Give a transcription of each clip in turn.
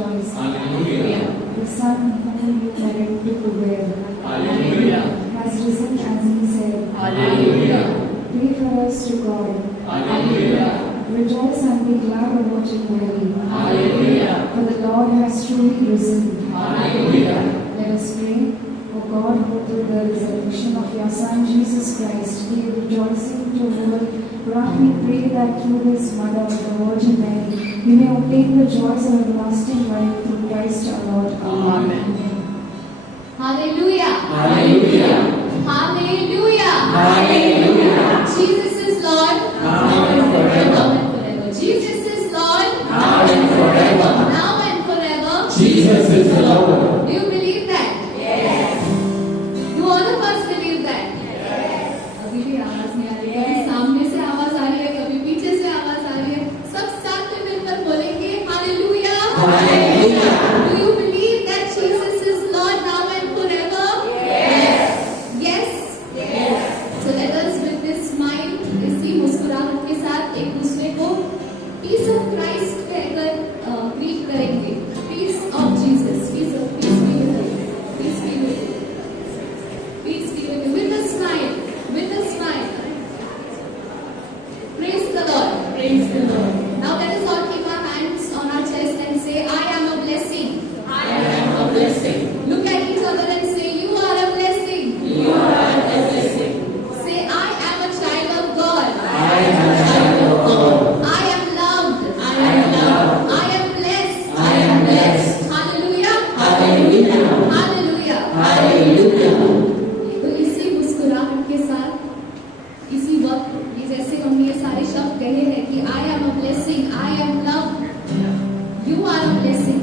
rejoice. Hallelujah. The Son whom you meant to prevail Hallelujah. has risen as he said. Hallelujah. Pray for us to God. Hallelujah. Rejoice and be glad about it daily. Hallelujah. For the Lord has truly risen. Hallelujah. Let us pray. O God, who through the resurrection of your Son Jesus Christ gave rejoicing to the world, grant, we pray, that through his mother, the Virgin Mary, we may obtain the joys of everlasting life through Christ our Lord. Amen. Hallelujah. Hallelujah. Hallelujah. Hallelujah. Jesus is Lord. Now and forever. Now and forever. Jesus is Lord. Now and forever. Now and forever. Jesus is the Lord. Do you believe that? Yes. Do all of us believe that? Yes. अभी भी आवाज नहीं आ रही है, कभी सामने से आवाज आ रही है, कभी पीछे से आवाज आ रही है. सब साथ में मिलकर बोलेंगे hallelujah. Hallelujah. Do you believe that Jesus is Lord now and forever? Yes. Yes. Yes. So let us with this mind, इसी मुस्कुराहट के साथ एक दूसरे को पीस ऑफ क्राइस्ट कहकर ग्रीट करेंगे. Peace of Jesus, peace of peace be with you, peace be with you, peace be with you, with a smile, with a smile. Praise the Lord. Praise the Lord. Now let us all keep our hands on our chest and say, I am a blessing. I am a blessing. Look at each other and say, you are a blessing. You are a blessing. Say, I am a child of God. I am a child of God. I am loved. I am loved. I am blessed. I am blessed. Hallelujah. Hallelujah. Hallelujah. Hallelujah. तो इसी मुस्कुराहट के साथ इसी वक्त ये जैसे हमने ये सारे शब्द कहे हैं कि I am a blessing, I am loved, you are a blessing.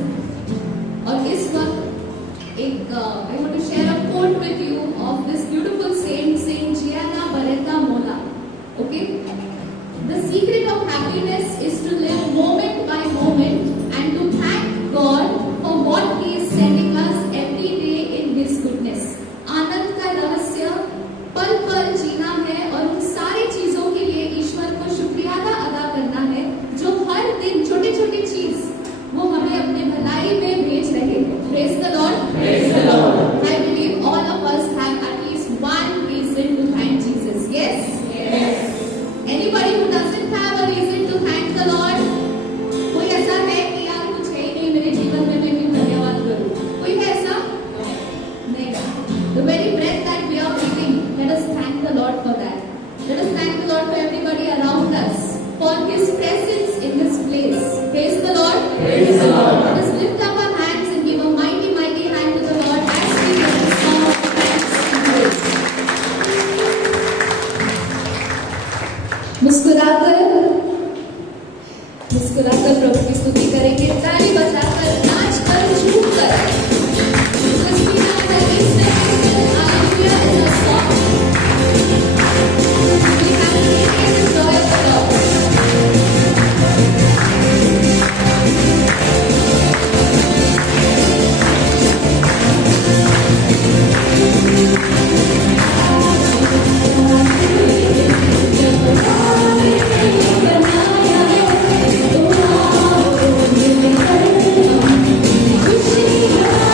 और इस वक्त एक I want to share a quote with you of this beautiful saint, Saint Gianna Beretta Molla. Okay? The secret of happiness is to live moment by moment and to thank God for what He is sending us every day in His goodness. आनंद का रहस्य पल पल जीना है और उन सारी चीजों के लिए ईश्वर को शुक्रिया अदा करना है जो हर दिन छोटी छोटी चीज वो हमें अपने भलाई में भेज रहे हैं. Praise the Lord. Praise the Lord. I believe all of us have at least one reason to thank Jesus. Yes? Yes. Anybody who doesn't have a reason to thank the Lord? कोई ऐसा है कि यार कुछ है ही नहीं मेरे जीवन में, मैं क्यों धन्यवाद करूं? कोई है ऐसा? नहीं. The very breath that we are breathing, let us thank the Lord for that. Let us thank the Lord for everybody around us, for His presence in this place. Praise the Lord. Praise the Lord. Let us lift up our hands and give a mighty, mighty hand to the Lord as we sing the song of thanks and praise. मुस्कुराकर प्रभु की स्तुति करेंगे, ताली बजाकर, नाचकर, झूमकर. Because we know that this hallelujah is a song. We have to create the joy of the Lord. Hallelujah.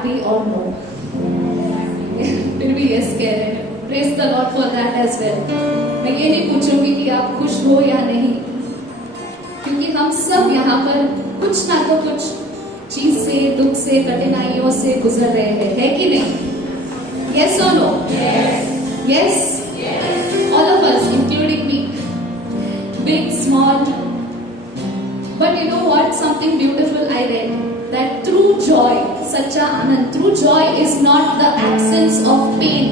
happy or no? फिर भी yes कह रहे हैं. Praise the Lord for that as well. मैं ये नहीं पूछूंगी कि आप खुश हो या नहीं, क्योंकि हम सब यहाँ पर कुछ ना तो कुछ चीज से, दुख से, कठिनाइयों से गुजर रहे हैं, है कि नहीं? Yes or no? Yes. Yes. All of us, including me, big, small. But you know what? Something beautiful I read, that true joy, sacha anand, true joy is not the absence of pain,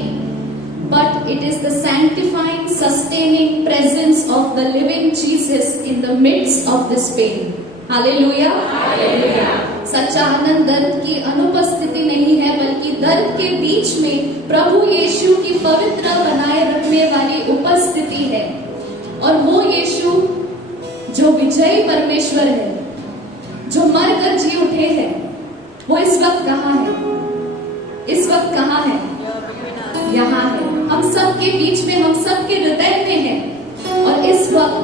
but it is the sanctifying, sustaining presence of the living Jesus in the midst of this pain. Hallelujah. Hallelujah. सच्चा आनंद दर्द की अनुपस्थिति नहीं है, बल्कि दर्द के बीच में प्रभु यीशु की पवित्र बनाए रखने वाली उपस्थिति है. और वो यीशु जो विजयी परमेश्वर है, जो मरकर जी उठे हैं, वो इस वक्त कहाँ है? इस वक्त कहाँ है? यहाँ है. हम सबके बीच में, हम सबके हृदय में है. और इस वक्त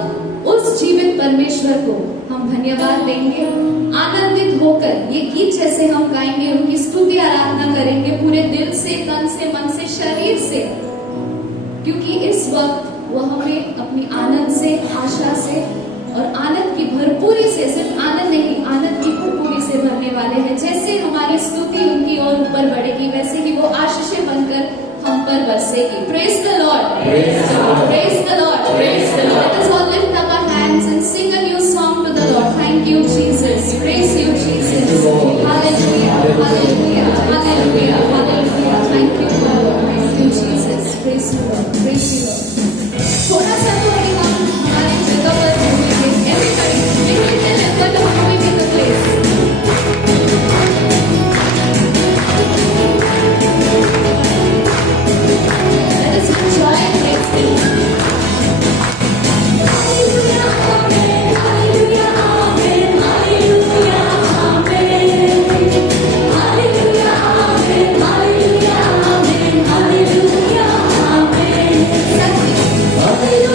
उस जीवित परमेश्वर को हम धन्यवाद देंगे, आनंदित होकर ये गीत जैसे हम गाएंगे, उनकी स्तुति आराधना करेंगे पूरे दिल से, तन से, मन से, शरीर से, क्योंकि इस वक्त वो हमें अपनी आनंद से, आशा से और आनंद की भरपूरी से, सिर्फ आनंद नहीं, आनंद की भरपूरी से भरने वाले हैं. जैसे हमारी स्तुति उनकी ओर ऊपर बढ़ेगी, वैसे ही वो आशीषें बनकर हम पर बरसेगी. Praise the Lord. Praise the Lord. Praise the Lord. Praise the Lord. Let us all lift up our hands and sing a new song to the Lord. Thank you, Jesus. Praise you, Jesus. Hallelujah. Hallelujah. Hallelujah. Hallelujah. Thank you, Lord. Praise you, Jesus. Praise you, Lord. Praise you, Lord. थोड़ा सा तो हम हमारी जगह पर होंगे. Everybody, make it tell us what the moving in the place. Let us enjoy and praise Him. Hallelujah, amen. Hallelujah, amen. Hallelujah, amen. Hallelujah, amen. Hallelujah, amen. Hallelujah, amen. Hallelujah.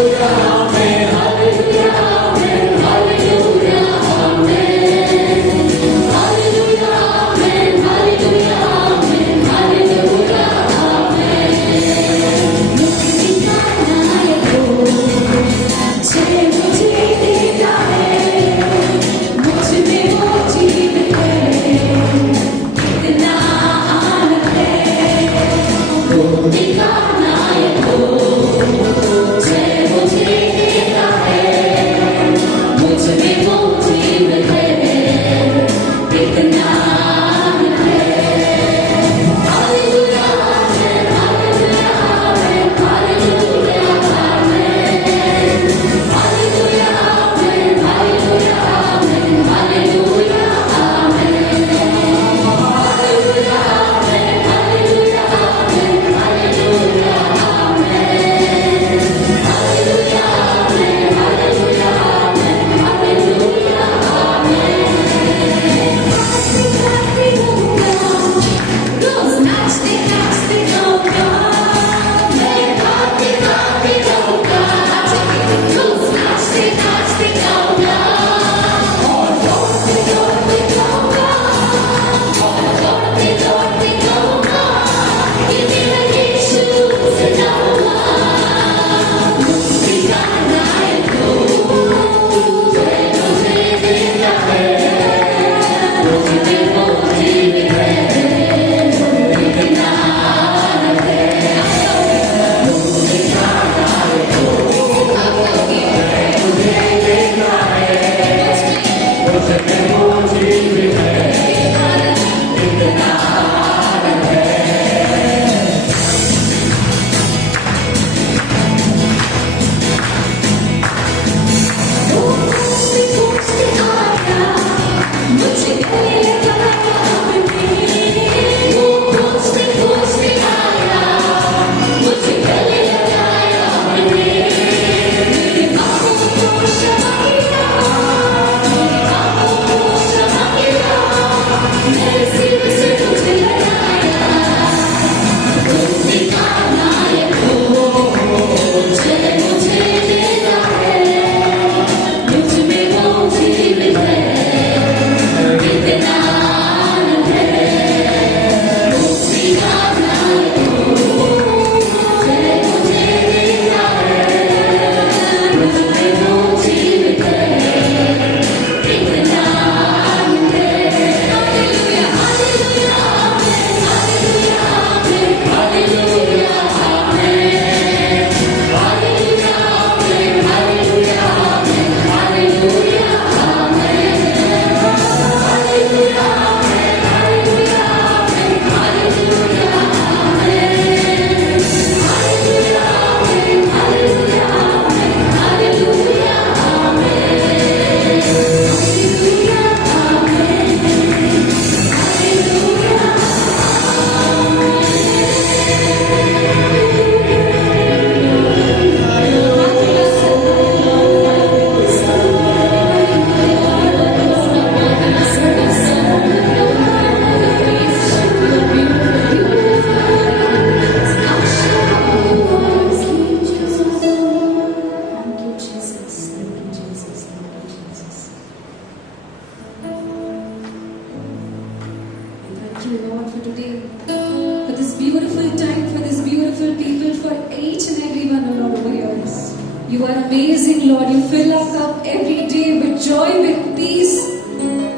You are amazing, Lord. You fill our cup every day with joy, with peace.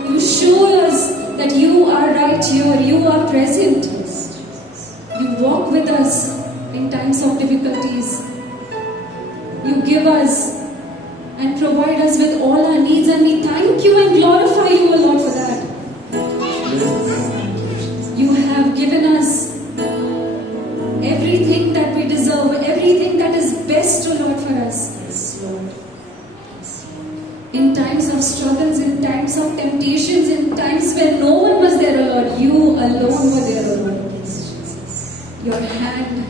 You show us that you are right here. You are present. You walk with us in times of difficulties. You give us and provide us with all our needs, and we thank you and glorify you, O Lord, for that. You have given us everything that we deserve, everything that is best, O Lord, for us. In times of struggles, in times of temptations, in times when no one was there, O Lord, you alone were there, O Lord. Your hand,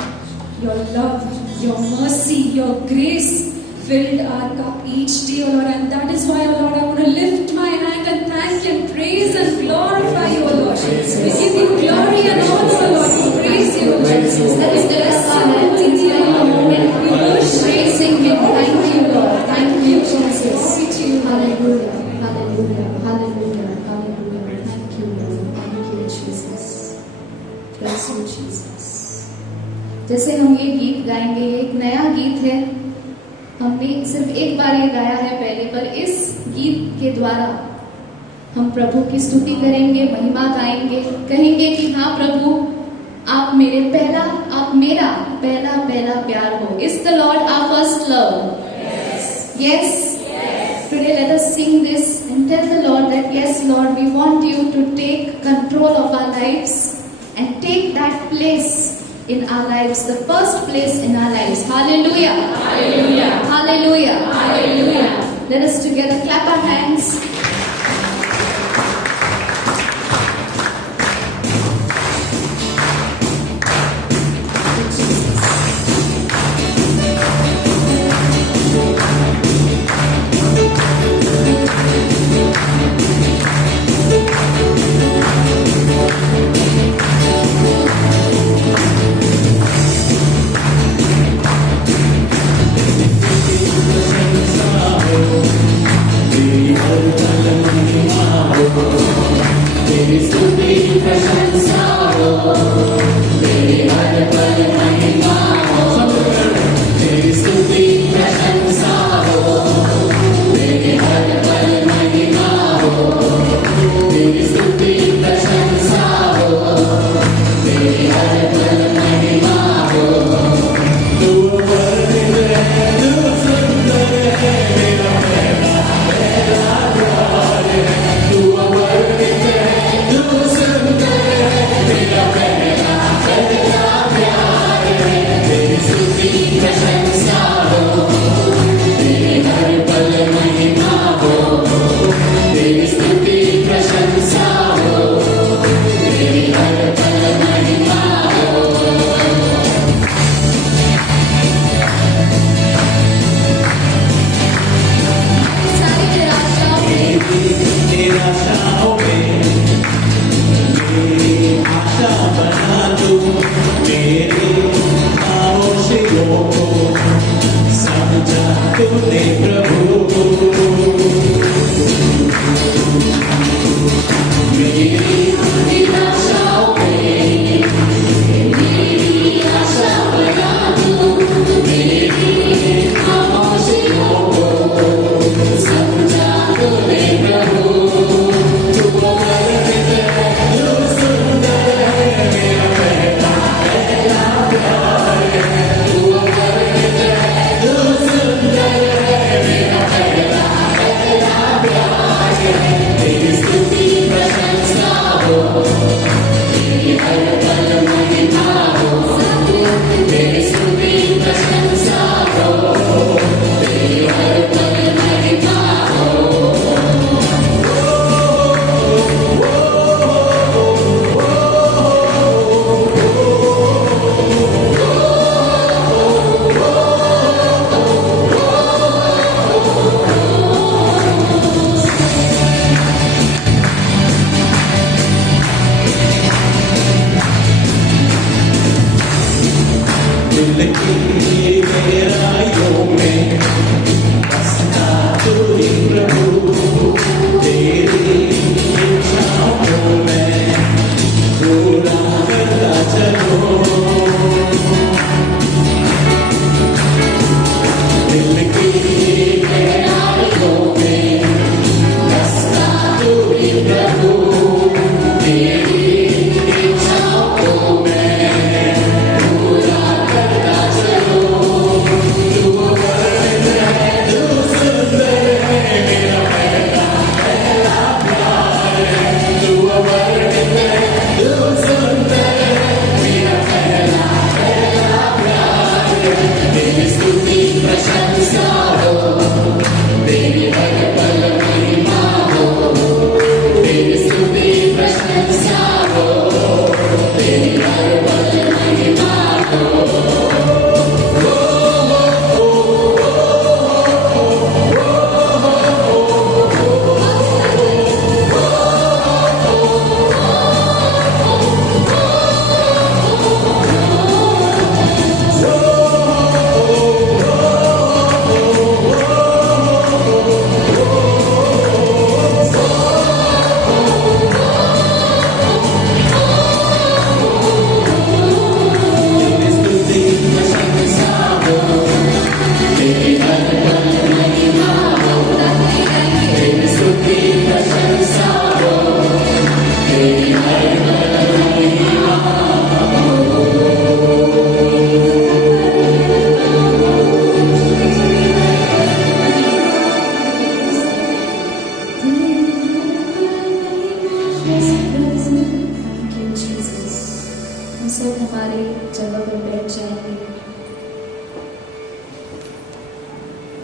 your love, your mercy, your grace filled our cup each day, O Lord. And that is why, O Lord, I want to lift my hand and thank and praise and glorify you, O Lord. We give you glory and honor, O Lord. We praise you, Jesus. Let us bless our hands in a moment. We worship, praising him. Thank you, Lord. Thank you, Jesus. Glory to you. Hallelujah, hallelujah, hallelujah, hallelujah. Thank you, Lord. Thank you, Jesus. Bless you, Jesus. जैसे हम ये गीत गाएंगे, ये एक नया गीत है. हमने सिर्फ एक बार ये गाया है पहले, पर इस गीत के द्वारा हम प्रभु की स्तुति करेंगे, महिमा गाएंगे, कहेंगे कि हाँ प्रभु, आप मेरा पहला प्यार हो. Is the Lord our first love? Yes. Today let us sing this and tell the Lord that yes, Lord, we want you to take control of our lives and take that place in our lives, the first place in our lives. Hallelujah. Hallelujah. Hallelujah. Hallelujah. Let us together clap our hands.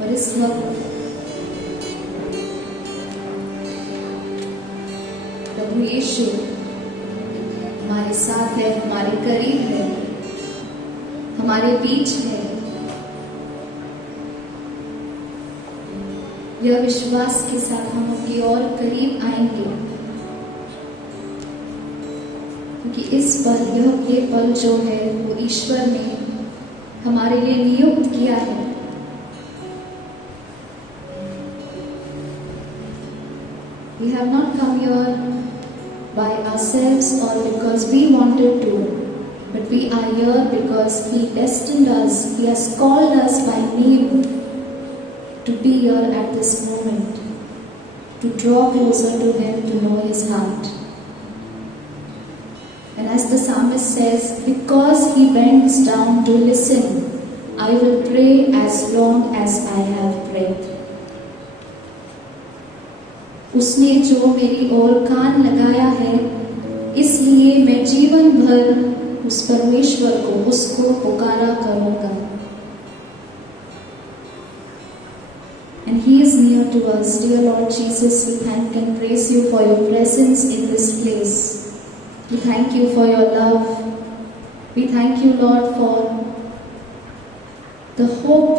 और इस वक्त प्रभु यीशु हमारे साथ है, हमारे करीब है, हमारे बीच है। यह विश्वास के साथ हम उनकी और करीब आएंगे, क्योंकि इस पल ये पल जो है वो ईश्वर ने हमारे लिए नियुक्त किया है। We have not come here by ourselves or because we wanted to, but we are here because He destined us, He has called us by name to be here at this moment, to draw closer to Him, to know His heart. And as the psalmist says, because He bends down to listen, I will pray as long as I have breath. उसने जो मेरी ओर कान लगाया है, इसलिए मैं जीवन भर उस परमेश्वर को, उसको पुकारा करूंगा। And He is near to us. Dear Lord Jesus, we thank and praise You for Your presence in this place. We thank You for Your love. We thank You, Lord, for the hope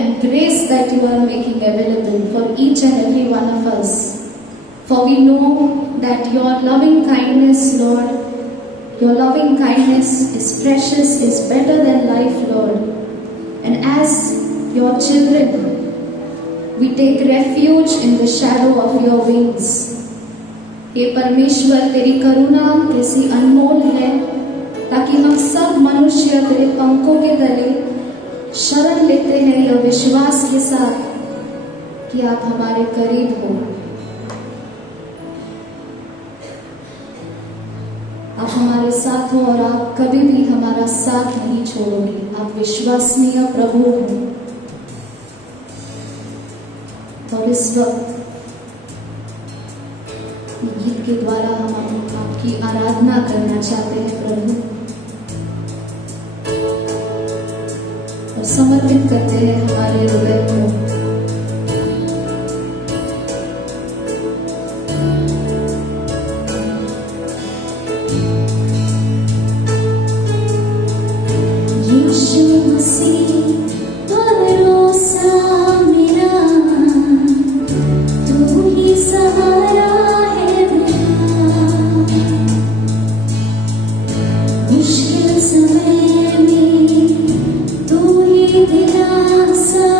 and grace that You are making available for each and every one of us. For we know that Your loving kindness, Lord, Your loving kindness is precious, is better than life, Lord. And as Your children, we take refuge in the shadow of Your wings. हे परमेश्वर, तेरी करुणा कैसी अनमोल है, ताकि हम सब मनुष्य तेरे पंखों के तले शरण लेते हैं यह विश्वास के साथ कि आप हमारे करीब हो। आप हमारे साथ हो और आप कभी भी हमारा साथ नहीं छोड़ोगे। आप विश्वसनीय प्रभु हो। और इस वक्त गीत के द्वारा हम आपकी आराधना करना चाहते हैं प्रभु, और समर्पित करते हैं हमारे हृदय को। यीशु मसीह भरोसा मेरा, तू ही सहारा है मेरा, मुश्किल समय में तू ही दिलासा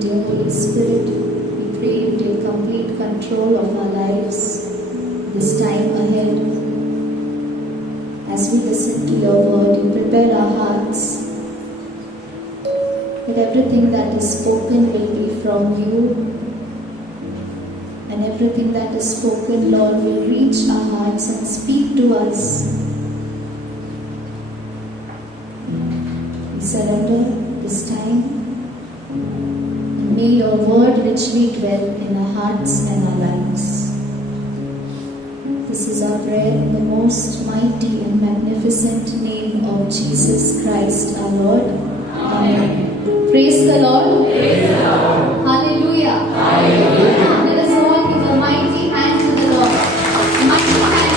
Dear Holy Spirit, we pray you take complete control of our lives this time ahead. As we listen to your word, you prepare our hearts that everything that is spoken will be from you, and everything that is spoken, Lord, will reach our hearts and speak to us. We surrender this time, and may your word richly dwell in our hearts and our lives. This is our prayer in the most mighty and magnificent name of Jesus Christ our Lord. Amen. Praise the Lord. Praise the Lord. Hallelujah. Hallelujah. Let us all give a mighty hand to the Lord. Mighty hand.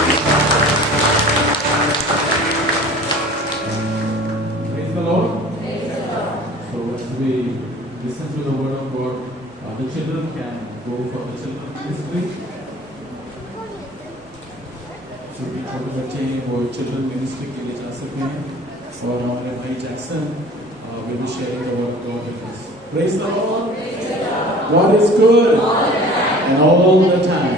Praise the Lord. So as we listen to the word of God, the children can go for the children's ministry. छोटे छोटे बच्चे हैं वो children ministry के लिए जा सकते हैं और हमारे भाई Jackson will be sharing the word of God with us. Praise the Lord. God is good and all the time.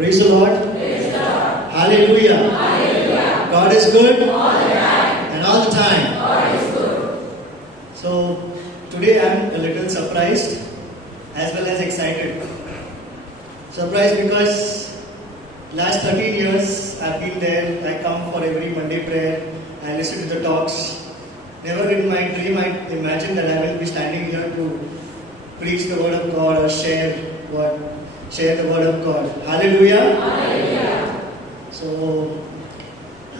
Praise the Lord. Hallelujah. God is good and all the time. So today I'm a little surprised as well as excited. Surprised because last 13 years I've been there. I come for every Monday prayer. I listen to the talks. Never in my dream I imagined that I will be standing here to preach the word of God or share the word of God. Hallelujah. So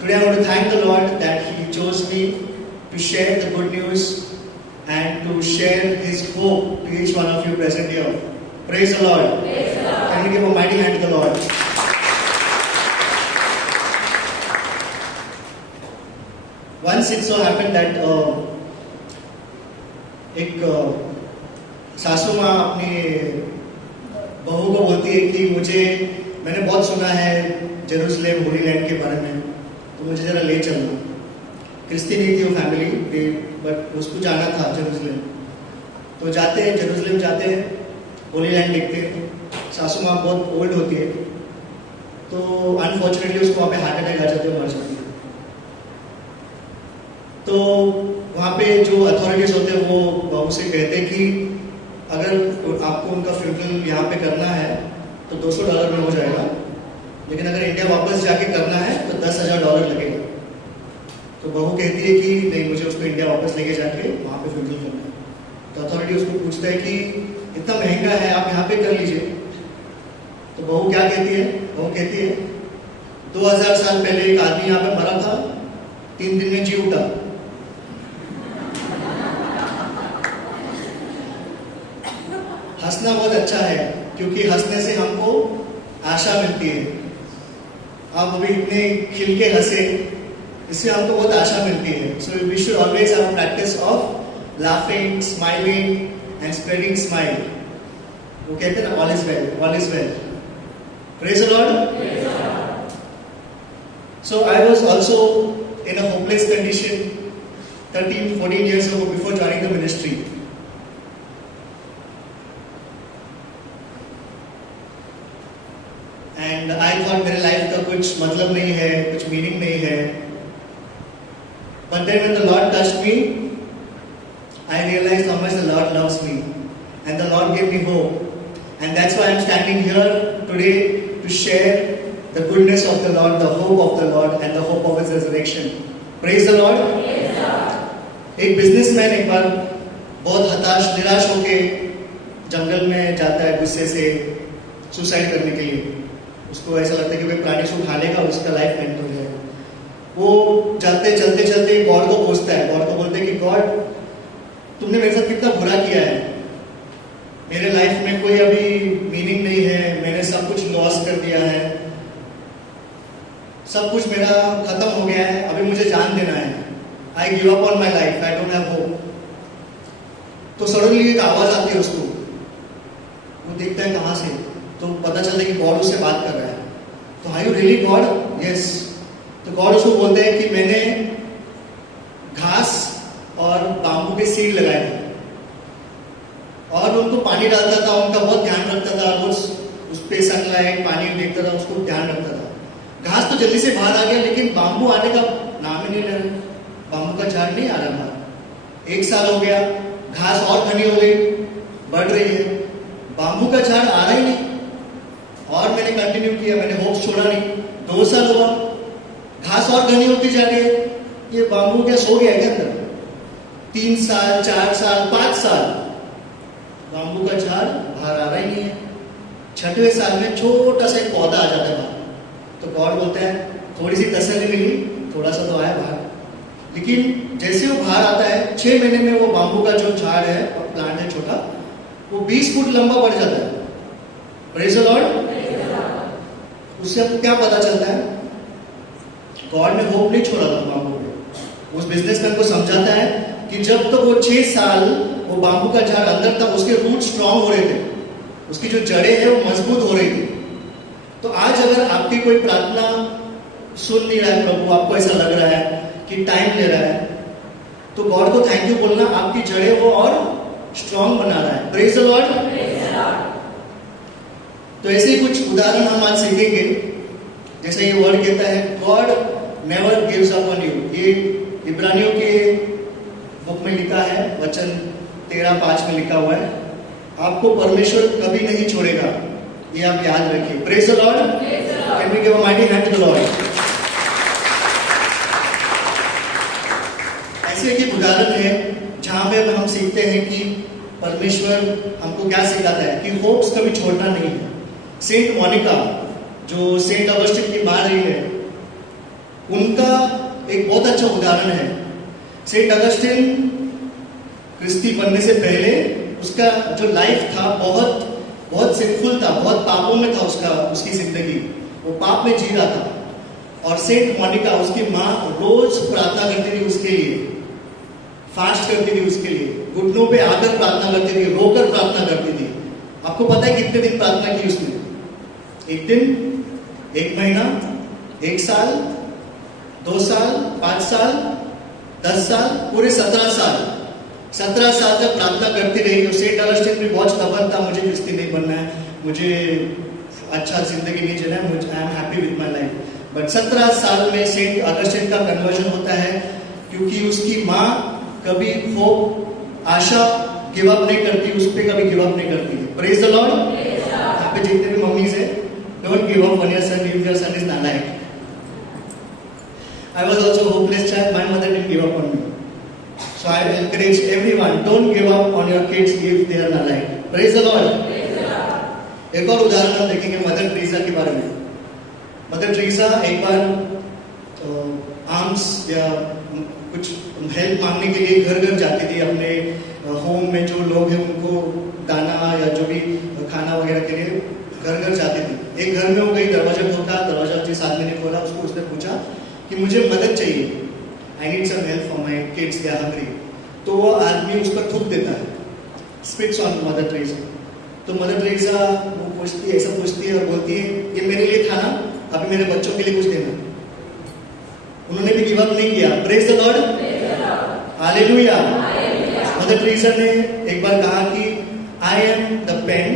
today I want to thank the Lord that He chose me to share the good news and to share His hope to each one of you present here. Praise the Lord. Can we give a mighty hand to the Lord? Once it so happened that एक सासू माँ अपनी बहू को बोलती है कि मैंने बहुत सुना है जेरूसलेम होली लैंड के बारे में, तो मुझे जरा ले चलना। क्रिस्ती नहीं थी वो फैमिली, बट उसको जाना था जेरूसलेम। तो जेरूसलेम जाते होली लैंड देखते। सासू माँ बहुत ओल्ड होती है, तो अनफॉर्चुनेटली उसको वहाँ पे हार्ट अटैक आ जाते हैं, मर जाती है। तो वहाँ पे जो अथॉरिटीज होते हैं वो बहू से कहते हैं कि अगर आपको उनका फ्यूनरल यहाँ पे करना है तो $200 में हो जाएगा, लेकिन अगर इंडिया वापस जाके करना है तो $10,000 लगेगा। तो बहू कहती है कि नहीं, मुझे उसको इंडिया वापस लेके जाके वहाँ पे फ्यूनरल करना है। तो अथॉरिटी उसको पूछता है कि इतना महंगा है, आप यहाँ पे कर लीजिए। तो बहू क्या कहती है? बहू कहती है 2000 साल पहले एक आदमी यहाँ पे मरा था, 3 दिन में जी उठा। हंसना बहुत अच्छा है, क्योंकि हंसने से हमको आशा मिलती है। आप अभी इतने खिल के हंसे, इससे हमको बहुत आशा मिलती है। So we should always have practice of laughing, smiling and spreading smile. वो कहते हैं ना, all is well, all is well. Praise the Lord. So I was also in a hopeless condition 13-14 years ago before joining the ministry. And I thought मेरे life का कुछ मतलब नहीं है, कुछ मीनिंग नहीं है। But then when the Lord touched me, I realized how much the Lord loves me, and the Lord gave me hope, and that's why I'm standing here today to share the goodness of the Lord, the hope of the Lord, and the hope of His resurrection. Praise the Lord. एक businessman एक बार बहुत हताश, निराश होके जंगल में जाता है गुस्से से सुसाइड करने के लिए। उसको ऐसा लगता है कि कोई प्राणी उसको खा लेगा, उसका लाइफ एंड हो जाएगा। वो चलते चलते गॉड को पूछता है, गॉड को बोलते हैं कि गॉड तुमने मेरे साथ कितना बुरा किया है, मेरे लाइफ में कोई अभी मीनिंग नहीं है, मैंने सब कुछ लॉस कर दिया है, सब कुछ मेरा खत्म हो गया है, अभी मुझे जान देना है, I give up on my life, I don't have hope. तो सडनली एक आवाज आती है उसको, वो देखता है कहां से, तो पता चलता है कि गॉड उससे बात कर रहा है। तो are you really God? Yes. तो गॉड उसको बोलते हैं कि मैंने घास और बाम्बू के सीड लगाए थे और उनको पानी डालता था, उनका बहुत ध्यान रखता था, रोज उस पे सनलाइट पानी देखता था, उसको ध्यान रखता था। घास तो जल्दी से बाहर आ गया, लेकिन बाम्बू आने का नाम ही नहीं ले रहा, बाम्बू का झाड़ नहीं आ रहा बाहर। 1 साल हो गया, घास और घनी हो गई, बढ़ रही है, बाम्बू का झाड़ आ रहा ही नहीं। और मैंने कंटिन्यू किया, मैंने होप छोड़ा नहीं। 2 साल हुआ, घास और घनी होती जा रही है, ये बाम्बू क्या सो गया क्या अंदर? 3 साल, 4 साल, 5 साल, बाम्बू का झाड़ बाहर आ रहा ही नहीं है। 6वें साल में छोटा सा एक पौधा आ जाता है बाहर। तो गॉड बोलता है थोड़ी सी तसल्ली मिली, थोड़ा सा तो आया बाहर, लेकिन जैसे वो बाहर आता है 6 महीने में वो बाम्बू का जो झाड़ है, प्लांट है छोटा, वो 20 फुट लंबा बढ़ जाता है। Praise the Lord. उससे आपको क्या पता चलता है? गॉड ने होप नहीं छोड़ा था बाम्बू पे। उस बिजनेसमैन को समझाता है कि जब तक वो 6 साल वो बाम्बू का झाड़ अंदर था, उसके रूट स्ट्रांग हो रहे थे, उसकी जो जड़ें हैं वो मजबूत हो रही थी। तो आज अगर आपकी कोई प्रार्थना सुन नहीं रहा है प्रभु, आपको ऐसा लग रहा है कि टाइम ले रहा है, तो गॉड को थैंक यू बोलना, आपकी जड़ें वो और स्ट्रांग बना रहा है। Praise the Lord. तो ऐसे ही कुछ उदाहरण हम आज सीखेंगे। जैसे ये वर्ड कहता है God never gives up on you, ये इब्रानियों के बुक में लिखा है, वचन 13:5 में लिखा हुआ है, आपको परमेश्वर कभी नहीं छोड़ेगा, ये आप याद रखिए। Praise the Lord. Can we give a mighty hand to the Lord. ऐसे एक उदाहरण है जहां में हम सीखते हैं कि परमेश्वर हमको क्या सिखाता है कि होप्स कभी छोड़ना नहीं है। सेंट मोनिका, जो सेंट अगस्टिन की मां रही है, उनका एक बहुत अच्छा उदाहरण है। सेंट अगस्टिन क्रिस्ती बनने से पहले उसका जो लाइफ था बहुत बहुत सिंपल था, बहुत पापों में था उसकी जिंदगी, वो पाप में जी रहा था। और सेंट मोनिका उसकी माँ रोज प्रार्थना करती थी उसके लिए, फास्ट करती थी उसके लिए, घुटनों पे आकर प्रार्थना करती थी, रोकर प्रार्थना करती थी। आपको पता है कितने दिन प्रार्थना की उसने? 1 दिन, 1 महीना, 1 साल, 2 साल, 5 साल, 10 साल, पूरे 17 साल। 17 साल तक प्रार्थना करती रही। और सेंट अगस्टिन भी बहुत स्टबर्न था, मुझे क्रिस्ती नहीं बनना है, मुझे अच्छा जिंदगी नहीं जीना है, I am happy with my life. But 17 साल में सेंट अगस्टिन का कन्वर्जन होता है, क्योंकि उसकी माँ कभी होप, आशा गिव अप नहीं करती, उस पर कभी गिव अप नहीं करती है। Praise the Lord. यहाँ पे जितने भी मम्मीज है, don't give up on your son if your son is नालायक। I was also a hopeless child, my mother didn't give up on me. So I encourage everyone, don't give up on your kids if they are nalayik. Praise the Lord. एक और उदाहरण हम देखेंगे mother Teresa के बारे में। Mother Teresa एक बार arms या कुछ हेल्प मांगने के लिए घर घर जाती थी, अपने होम में जो लोग हैं उनको दाना या जो भी खाना वगैरह के लिए घर घर जाती थी। एक घर में हो गई, दरवाजा ठोका, दरवाजा जिस आदमी ने खोला उसको उसने पूछा कि मुझे मदद चाहिए, I need some help for my kids, they are hungry. तो वो आदमी उस पर थूक देता है, स्पिट्स ऑन मदर टेरेसा। तो मदर टेरेसा वो पूछती है, ऐसा पूछती है और बोलती है ये मेरे लिए था ना, अभी मेरे बच्चों के लिए कुछ देना। उन्होंने भी गिव अप नहीं किया। Praise the Lord. Hallelujah. Mother Teresa ने एक बार कहा कि I am the pen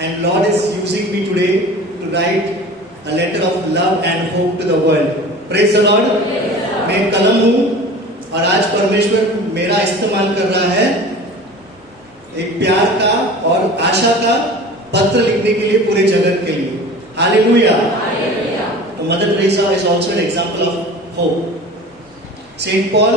and Lord is using me today to write a letter of love and hope to the world. Praise the Lord. मैं कलम हूँ और आज परमेश्वर मेरा इस्तेमाल कर रहा है एक प्यार का और आशा का पत्र लिखने के लिए पूरे जगत के लिए। हालेलुया। तो Mother Teresa is also an example of hope. Saint Paul,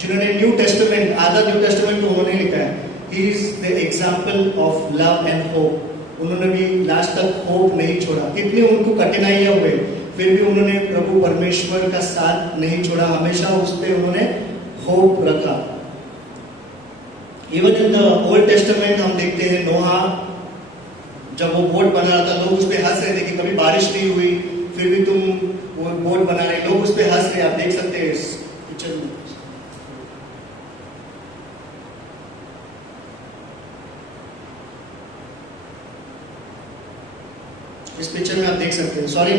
जिन्होंने न्यू टेस्टामेंट, आधा न्यू टेस्टामेंट को उन्होंने लिखा है, he is the example of love and hope. उन्होंने भी लास्ट तक होप नहीं छोड़ा। कितनी उनको कठिनाइयां हुए, फिर भी उन्होंने प्रभु परमेश्वर का साथ नहीं छोड़ा, हमेशा उस पर उन्होंने होप रखा। Even in the old testament हम देखते हैं नोहा जब वो बोट बना रहा था, लोग उस पर हंस रहे थे कि कभी बारिश नहीं हुई फिर भी तुम वो बोट बना रहे, लोग उस पर हंस रहे। आप देख सकते हैं इस पिक्चर में। इस पिक्चर में आप देख सकते हैं, सॉरी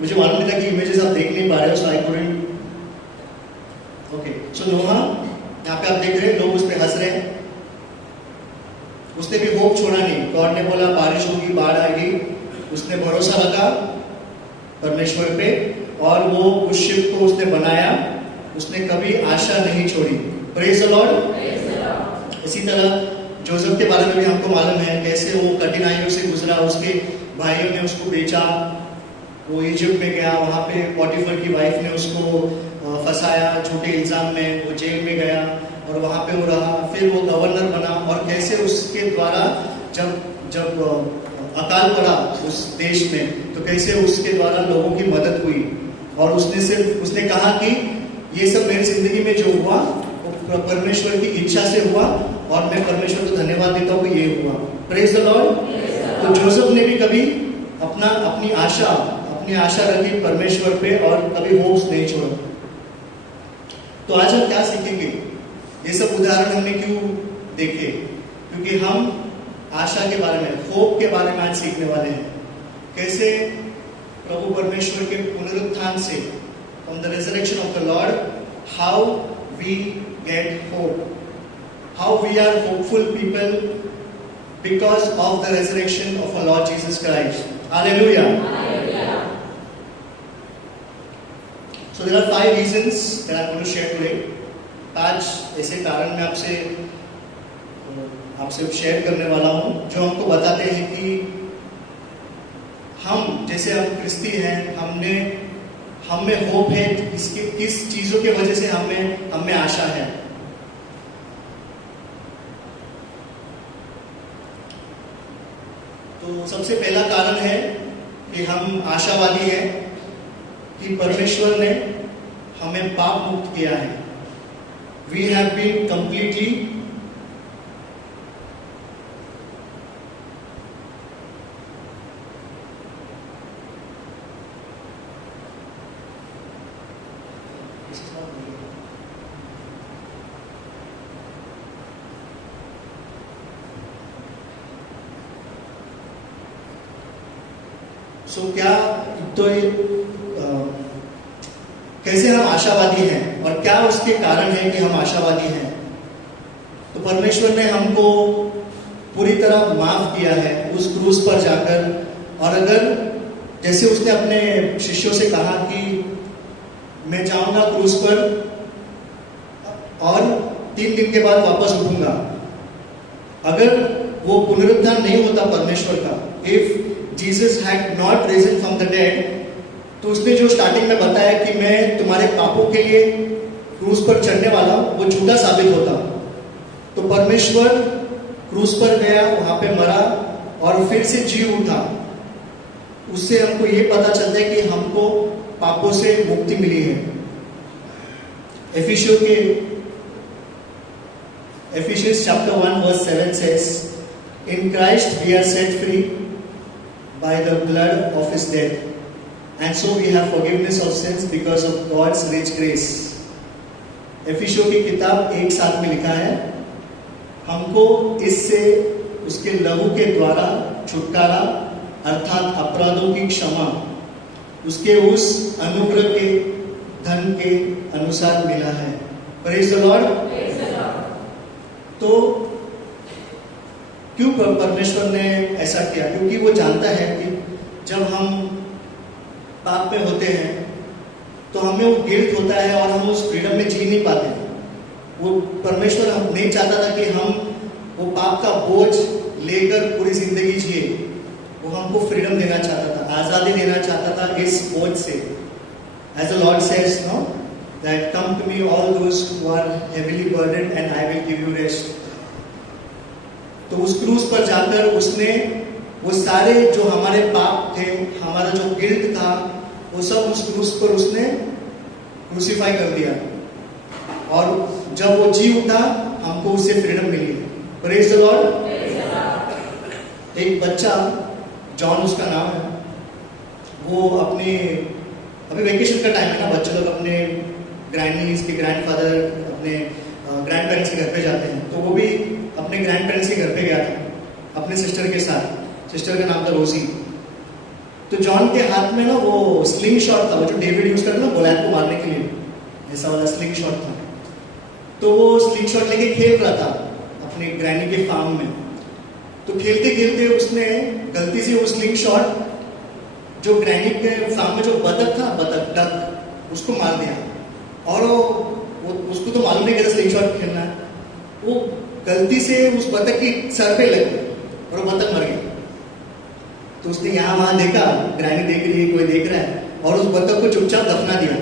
मुझे मालूम नहीं था कि इमेजेस आप देख नहीं पा रहे हो, सो आई कुडंट। ओके, सो नोहा यहाँ पे आप देख रहे हैं, लोग उस पर हंस रहे हैं। उसने भी होप छोड़ा नहीं, गॉड ने बोला बारिश होगी, बाढ़ आएगी, उसने भरोसा रखा परमेश्वर पे और वो उस शिप को उसने बनाया, उसने कभी आशा नहीं छोड़ी। Praise the Lord. इसी तरह जोसेफ के बारे में भी हमको मालूम है कैसे वो कठिनाइयों से गुजरा, उसके भाइयों ने उसको बेचा, वो इजिप्ट में गया, वहाँ पे पॉटिफर की वाइफ ने उसको फंसाया झूठे इल्जाम में, वो जेल में गया और वहाँ पे वो रहा, फिर वो गवर्नर बना और कैसे उसके द्वारा जब अकाल पड़ा उस देश में तो कैसे उसके द्वारा लोगों की मदद हुई और उसने कहा कि ये सब मेरी जिंदगी में जो हुआ वो परमेश्वर की इच्छा से हुआ और मैं परमेश्वर को धन्यवाद देता हूँ कि ये हुआ। Praise the Lord. तो जोसेफ ने भी कभी अपनी आशा रखी परमेश्वर पे और कभी होप्स नहीं छोड़ा। तो आज हम क्या सीखेंगे? ये सब उदाहरण हमने क्यों देखे? क्योंकि हम आशा के बारे में, होप के बारे में आज सीखने वाले हैं। कैसे प्रभु परमेश्वर के पुनरुत्थान से, from the resurrection of the Lord, how we get hope, how we are hopeful people because of the resurrection of our Lord Jesus Christ. Hallelujah. Hallelujah. So there are 5 reasons that I'm going to share today. 5 ऐसे कारण मैं आपसे share करने वाला हूँ जो हमको बताते हैं कि हम जैसे हम क्रिस्ती हैं, हमें होप है, किस चीजों की वजह से हमें आशा है। तो सबसे पहला कारण है कि हम आशावादी हैं कि परमेश्वर ने हमें पाप मुक्त किया है। वी हैव बीन कंप्लीटली कैसे हम आशावादी हैं और क्या उसके कारण है कि हम आशावादी हैं? तो परमेश्वर ने हमको पूरी तरह माफ किया है उस क्रूस पर जाकर। और अगर जैसे उसने अपने शिष्यों से कहा कि मैं जाऊंगा क्रूस पर और 3 दिन के बाद वापस उठूंगा, अगर वो पुनरुत्थान नहीं होता परमेश्वर का, if Jesus had not risen from the dead, तो उसने जो स्टार्टिंग में बताया कि मैं तुम्हारे पापों के लिए क्रूस पर चढ़ने वाला हूं, वो झूठा साबित होता। तो परमेश्वर क्रूस पर गया, वहां पे मरा और फिर से जी उठा। उससे हमको ये पता चलता है कि हमको पापों से मुक्ति मिली है। Ephesians chapter 1 verse 7 says, in Christ we are set free by the blood of his death, and so we have forgiveness of sins because of God's rich grace. एफिसियों की किताब 1:7 में लिखा है, हमको इससे उसके लहू के द्वारा छुटकारा अर्थात अपराधों की क्षमा उसके उस अनुग्रह के धन के अनुसार मिला है। Praise the Lord. तो क्यों परमेश्वर ने ऐसा किया? क्योंकि वो जानता है कि जब हम पाप में होते हैं तो हमें वो गिल्ट होता है और हम उस फ्रीडम में जी नहीं पाते। वो परमेश्वर हम नहीं चाहता था कि हम वो पाप का बोझ लेकर पूरी जिंदगी जिए। वो हमको फ्रीडम देना चाहता था, आजादी देना चाहता था इस बोझ से। As the Lord says, no, that come to me all those who are heavily burdened and I will give you rest. तो उस क्रूस पर जाकर उसने वो सारे जो हमारे पाप थे, हमारा जो गिल्ट था, वो सब उस क्रूस पर उसने क्रूसीफाई कर दिया, और जब वो जी उठा हमको उससे फ्रीडम मिली। Praise the Lord. एक बच्चा, जॉन उसका नाम है, वो अपने अभी वेकेशन का टाइम है ना, बच्चे लोग अपने ग्रैंडनीज के ग्रैंडफादर, अपने ग्रैंड पेरेंट्स के घर पे जाते हैं, तो वो भी अपने ग्रैंड पेरेंट्स के घर पे गया था अपने सिस्टर के साथ। सिस्टर का नाम था रोजी। तो जॉन के हाथ में ना वो स्लिंग शॉट था, वो जो डेविड यूज करता ना गोलियत को मारने के लिए, ऐसा वाला स्लिंग शॉट था। तो वो स्लिंग शॉट लेके खेल रहा था अपने ग्रैनी के फार्म में। तो खेलते खेलते उसने गलती से वो स्लिंग शॉट जो ग्रैनी के फार्म में जो बतख था, बतख डक, उसको मार दिया। और वो उसको तो मालूम नहीं कि स्लिंग शॉट खेलना है, वो गलती से उस बतख की सर पे लग गई और वो बतख मर गई। तो उसने यहाँ वहां देखा, ग्रैनी देख रही है, कोई देख रहा है, और उस बतख को चुपचाप दफना दिया।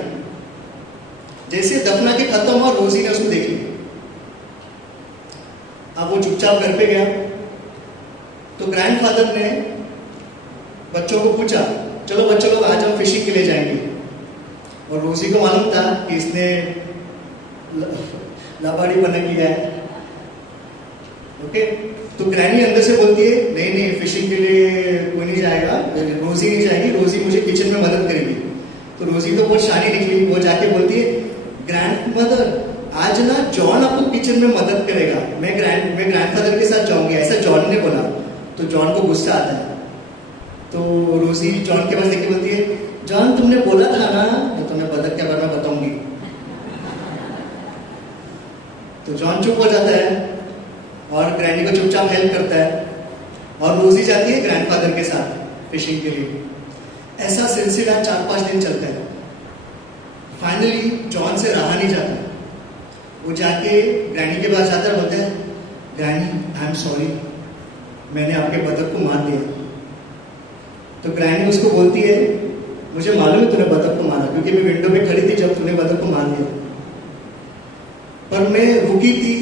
जैसे दफना के खत्म हुआ, रोजी ने उसको देख लिया। अब वो चुपचाप घर पे गया, तो ग्रैंडफादर ने बच्चों को पूछा, चलो बच्चों लोग आज हम फिशिंग के लिए जाएंगे। और रोजी को मालूम था कि इसने लाबाड़ी बना किया है। ओके, तो ग्रैनी अंदर से बोलती है, नहीं नहीं फिशिंग के लिए कोई नहीं जाएगा, रोजी नहीं जाएगी, रोजी मुझे किचन में मदद करेगी। तो रोजी तो बहुत शानी निकली, वो जाके बोलती है, ग्रैंडमदर आज ना जॉन आपको किचन में मदद करेगा, मैं ग्रैंडफादर के साथ जाऊंगी, ऐसा जॉन ने बोला। तो जॉन को गुस्सा आता है। तो रोजी जॉन के पास देखके बोलती है, जॉन तुमने बोला था ना, तो तुम्हें बतख के बारे में बताऊंगी। तो जॉन चुप हो जाता है और ग्रैनी को चुपचाप हेल्प करता है, और रोजी जाती है ग्रैंडफादर के साथ फिशिंग के लिए। ऐसा सिलसिला 4-5 दिन चलता है। फाइनली जॉन से रहा नहीं जाता, वो जाके ग्रैनी के पास जाता है, बोलता है, ग्रैनी आई एम सॉरी, मैंने आपके बतख को मार दिया। तो ग्रैनी उसको बोलती है, मुझे मालूम है तूने बतख को मारा, क्योंकि मैं विंडो पे खड़ी थी जब तूने बतख को मार दिया, पर मैं रुकी थी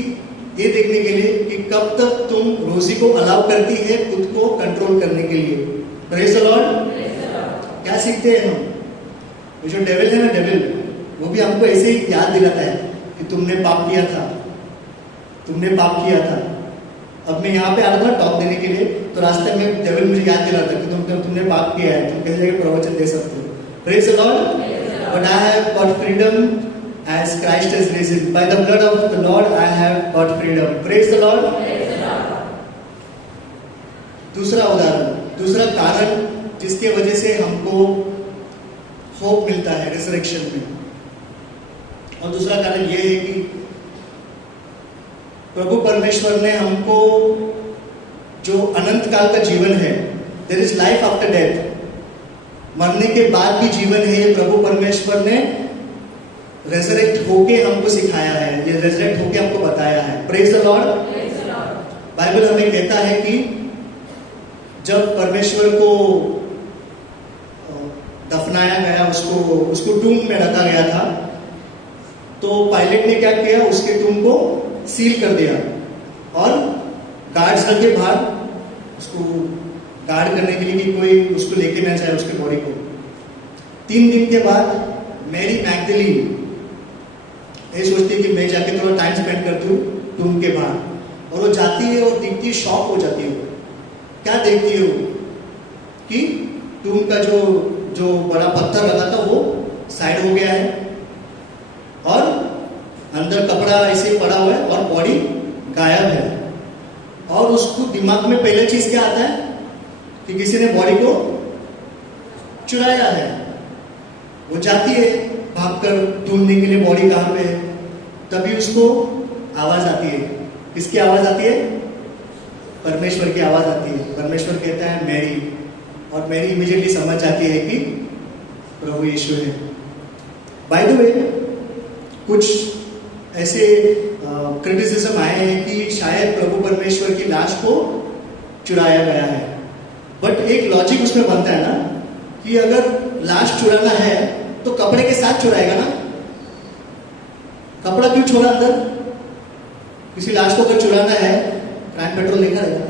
ये देखने के लिए कि कब तक तुम रोजी को अलाउ करती है खुद को कंट्रोल करने के लिए। Praise the Lord. क्या सीखते हैं हम? वो जो डेविल है ना, डेविल, वो भी हमको ऐसे ही याद दिलाता है कि तुमने पाप किया था, तुमने पाप किया था। अब मैं यहाँ पे आ रहा था टॉप देने के लिए, तो रास्ते में डेविल मुझे याद दिलाता कि तुमने पाप किया है, तुम कैसे जगह प्रवचन दे सकते हो। Praise the Lord. But I have got freedom as Christ has risen. By the blood of the Lord I have got freedom. Praise the Lord. दूसरा उदाहरण, दूसरा कारण जिसके वजह से हमको होप मिलता है रिजरेक्शन में, और दूसरा कारण यह है कि प्रभु परमेश्वर ने हमको जो अनंत काल का जीवन है, there is life after death, मरने के बाद भी जीवन है, ये प्रभु परमेश्वर ने रेजरेक्ट होके हमको सिखाया है, ये रेजरेक्ट होके हमको बताया है। Praise the Lord. बाइबल हमें कहता है कि जब परमेश्वर को दफनाया गया, उसको टूम में रखा गया था, तो पायलट ने क्या किया, उसके टूम को सील कर दिया और गार्ड्स रखे बाहर उसको गार्ड करने के लिए कि कोई उसको लेके ना जाए उसके बॉडी को। 3 दिन के बाद मैरी मैग्दलीन ये सोचती है कि मैं जाके थोड़ा टाइम स्पेंड करती हूँ टूम के बाहर, और वो जाती है और दिखती, शॉक हो जाती है। क्या देखती है वो कि टूम का जो बड़ा पत्थर लगा था वो साइड हो गया है, और अंदर कपड़ा ऐसे पड़ा हुआ है और बॉडी गायब है। और उसको दिमाग में पहले चीज क्या आता है कि किसी ने बॉडी को चुराया है। वो जाती है भागकर ढूंढने के लिए बॉडी कहां पे है, तभी उसको आवाज आती है। किसकी आवाज आती है? परमेश्वर की आवाज आती है। परमेश्वर कहता है मैरी, और मैरी इमीडिएटली समझ जाती है कि प्रभु यीशु है। बाय द वे, कुछ ऐसे क्रिटिसिज्म आए हैं कि शायद प्रभु परमेश्वर की लाश को चुराया गया है, बट एक लॉजिक उसमें बनता है ना कि अगर लाश चुराना है तो कपड़े के साथ चुराएगा ना, कपड़ा क्यों छोड़ा अंदर? किसी लाश को अगर चुराना है, क्राइम पेट्रोल लिखा रहेगा,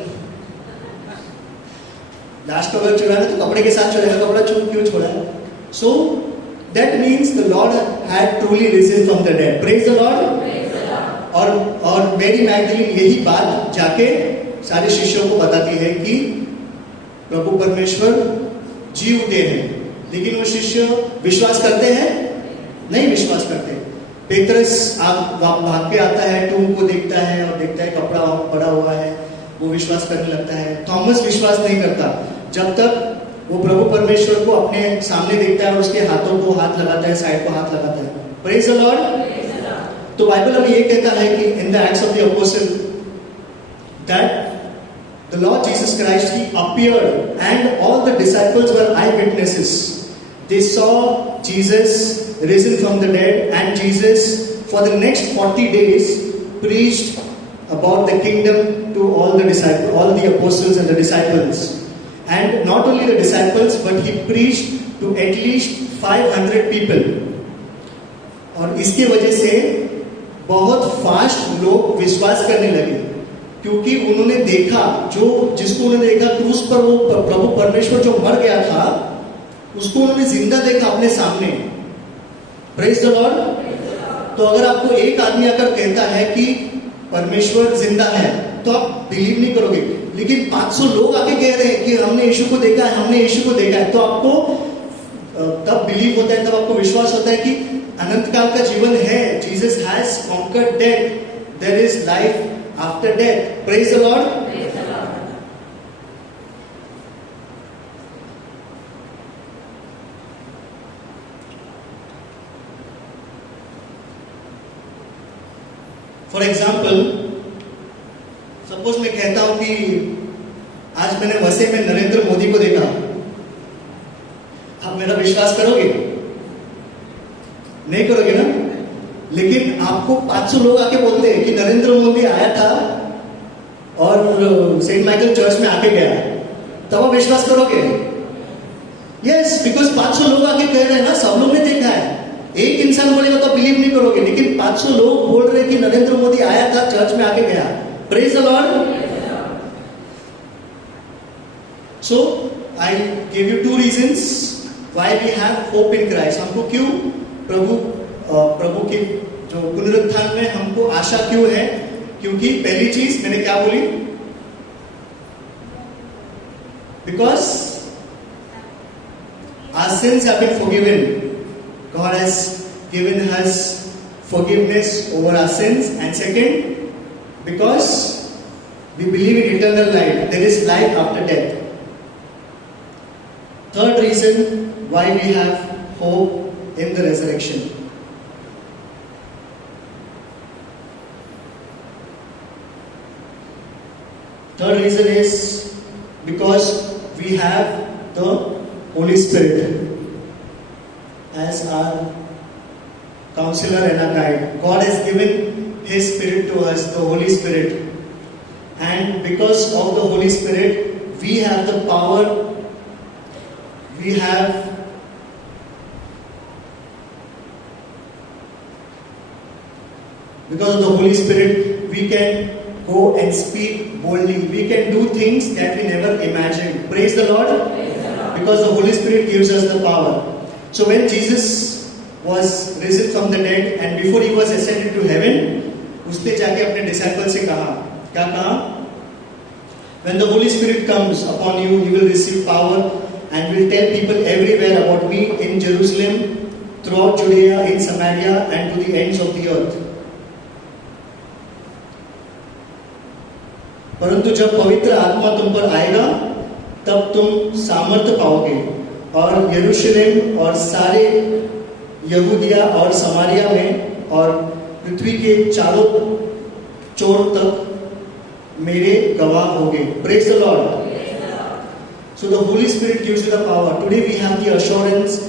लाश को अगर चुराना है तो कपड़े के साथ चुराएगा, कपड़ा क्यों छोड़ा है? So that means the Lord had truly risen from the dead. Praise the Lord. और मेरी मैगदलीन यही बात जाके सारे शिष्यों को बताती है कि प्रभु परमेश्वर जी उठे हैं, लेकिन वो शिष्य विश्वास करते हैं? नहीं विश्वास करते। पेत्रस भाग के आता है, टूम को देखता है और देखता है कपड़ा पड़ा हुआ है, वो विश्वास करने लगता है। थॉमस विश्वास नहीं करता जब तक वो प्रभु परमेश्वर को अपने सामने देखता है और उसके हाथों को हाथ लगाता है, साइड को हाथ लगाता है। Praise the Lord. तो बाइबल हमें ये कहता है कि in the acts of the apostle that the Lord Jesus Christ he appeared and all the disciples were I witnesses. They saw Jesus risen from the dead, and Jesus for the next 40 days preached about the kingdom to all the disciples, all the apostles and the disciples. And not only the disciples, but he preached to at least 500 people. और इसके वजह से बहुत fast लोग विश्वास करने लगे, क्योंकि उन्होंने देखा, जिसको उन्होंने देखा क्रूस पर, वो प्रभु परमेश्वर जो मर गया था उसको उन्होंने जिंदा देखा अपने सामने। Praise the Lord. तो अगर आपको एक आदमी अगर कहता है कि परमेश्वर जिंदा है तो आप बिलीव नहीं करोगे, लेकिन 500 लोग आके कह रहे हैं कि हमने यीशु को देखा है, हमने यीशु को देखा है, तो आपको तब बिलीव होता है, तब आपको विश्वास होता है कि अनंत काल का जीवन है। Jesus has conquered death, there is life after death. Praise the Lord. For example, suppose मैं कहता हूं कि आज मैंने वसे में नरेंद्र मोदी को देखा, आप मेरा विश्वास करोगे? नहीं करोगे ना? लेकिन आपको 500 लोग आके बोलते हैं कि नरेंद्र मोदी आया था और सेंट माइकल चर्च में आके गया, तब आप विश्वास करोगे? यस, बिकॉज 500 लोग आके कह रहे हैं ना, सब लोग ने देखा है। एक इंसान बोलेगा तो बिलीव नहीं करोगे, लेकिन 500 लोग बोल रहे कि नरेंद्र मोदी आया था, चर्च में आके गया। Praise the Lord. So I give you 2 reasons why we have hope in Christ. हमको क्यों प्रभु की जो पुनरुत्थान में हमको आशा क्यों है? क्योंकि पहली चीज मैंने क्या बोली? Because our sins have been forgiven. God has given us forgiveness over our sins. And second, because we believe in eternal life, there is life after death. Third reason why we have hope in the resurrection. Third reason is because we have the Holy Spirit as our counselor and our guide. God has given His Spirit to us, the Holy Spirit. And because of the Holy Spirit, we have the power, because of the Holy Spirit, we can go and speak boldly. We can do things that we never imagined. Praise the Lord. Because the Holy Spirit gives us the power. So when Jesus was risen from the dead and before he was ascended to heaven, उसने जाके अपने disciple से कहा, क्या कहा? When the Holy Spirit comes upon you, you will receive power and will tell people everywhere about me in Jerusalem, throughout Judea, in Samaria, and to the ends of the earth. परंतु जब पवित्र आत्मा तुम पर आएगा, तब तुम सामर्थ्य पाओगे और यरूशलेम और सारे यहूदिया और समारिया में और पृथ्वी के चारों छोर तक मेरे गवाह होगे। Praise the Lord. So the Holy Spirit gives you the power. Today we have the assurance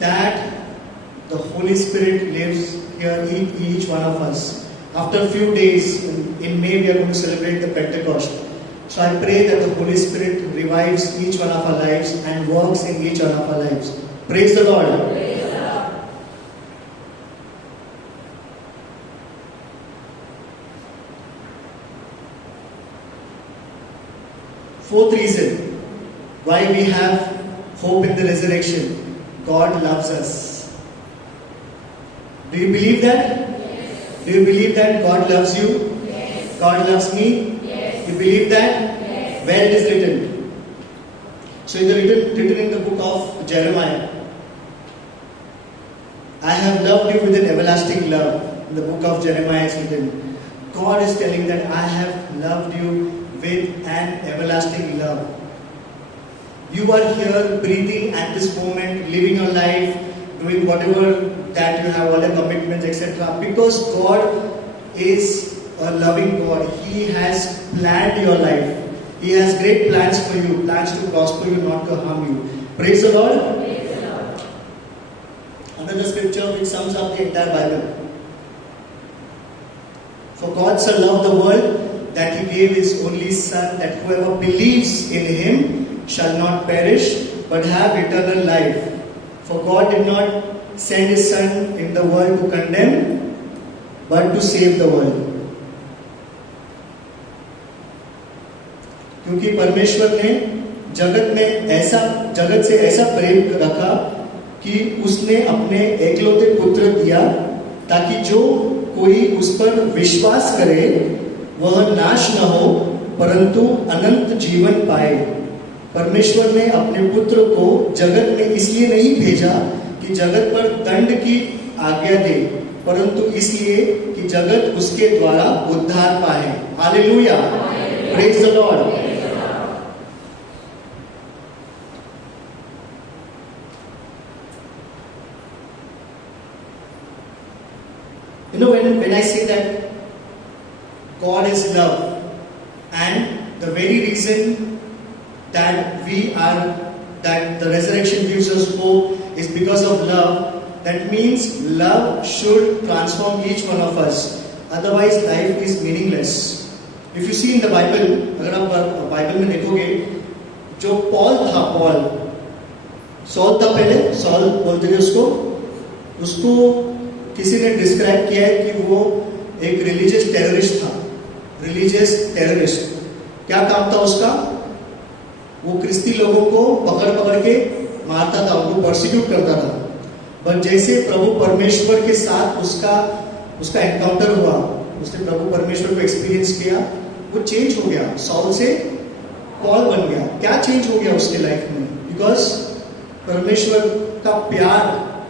that the Holy Spirit lives here in each one of us. After a few days in May we are going to celebrate the Pentecost. So I pray that the Holy Spirit revives each one of our lives and works in each one of our lives. Praise the Lord. Praise the Lord. Fourth reason why we have hope in the resurrection. God loves us. Do you believe that? Do you believe that God loves you? God loves me? You believe that? Where it is written? So it is written in the book of Jeremiah. I have loved you with an everlasting love. In the book of Jeremiah is written. God is telling that I have loved you with an everlasting love. You are here breathing at this moment, living your life, doing whatever that you have, all the commitments, etc. Because God is a loving God. He has planned your life. He has great plans for you, plans to prosper you, not to harm you. Praise the Lord. Praise the Lord. Another scripture which sums up the entire Bible. For God so loved the world that He gave His only Son, that whoever believes in Him shall not perish but have eternal life. For God did not send His Son in the world to condemn, but to save the world. क्योंकि परमेश्वर ने जगत से ऐसा प्रेम रखा कि उसने अपने एकलौते पुत्र दिया, ताकि जो कोई उस पर विश्वास करे वह नाश न हो परंतु अनंत जीवन पाए। परमेश्वर ने अपने पुत्र को जगत में इसलिए नहीं भेजा कि जगत पर दंड की आज्ञा दे, परंतु इसलिए कि जगत उसके द्वारा उद्धार पाए। Hallelujah, praise the Lord. You know, when I say that God is love, and the very reason that that the resurrection gives us hope is because of love, that means love should transform each one of us. Otherwise, life is meaningless. If you see in the Bible, अगर आप Bible में देखोगे, जो Paul था, sol था पहले, sol बोलते थे उसको किसी ने डिस्क्राइब किया है कि वो एक रिलीजियस टेररिस्ट था। रिलीजियस टेररिस्ट, क्या काम था उसका? वो क्रिस्ती लोगों को पकड़ के मारता था, उनको परसिक्यूट करता था। बट जैसे प्रभु परमेश्वर के साथ उसका एनकाउंटर हुआ, उसने प्रभु परमेश्वर को एक्सपीरियंस किया, वो चेंज हो गया, सॉल से पॉल बन गया। क्या चेंज हो गया उसके लाइफ में? बिकॉज परमेश्वर का प्यार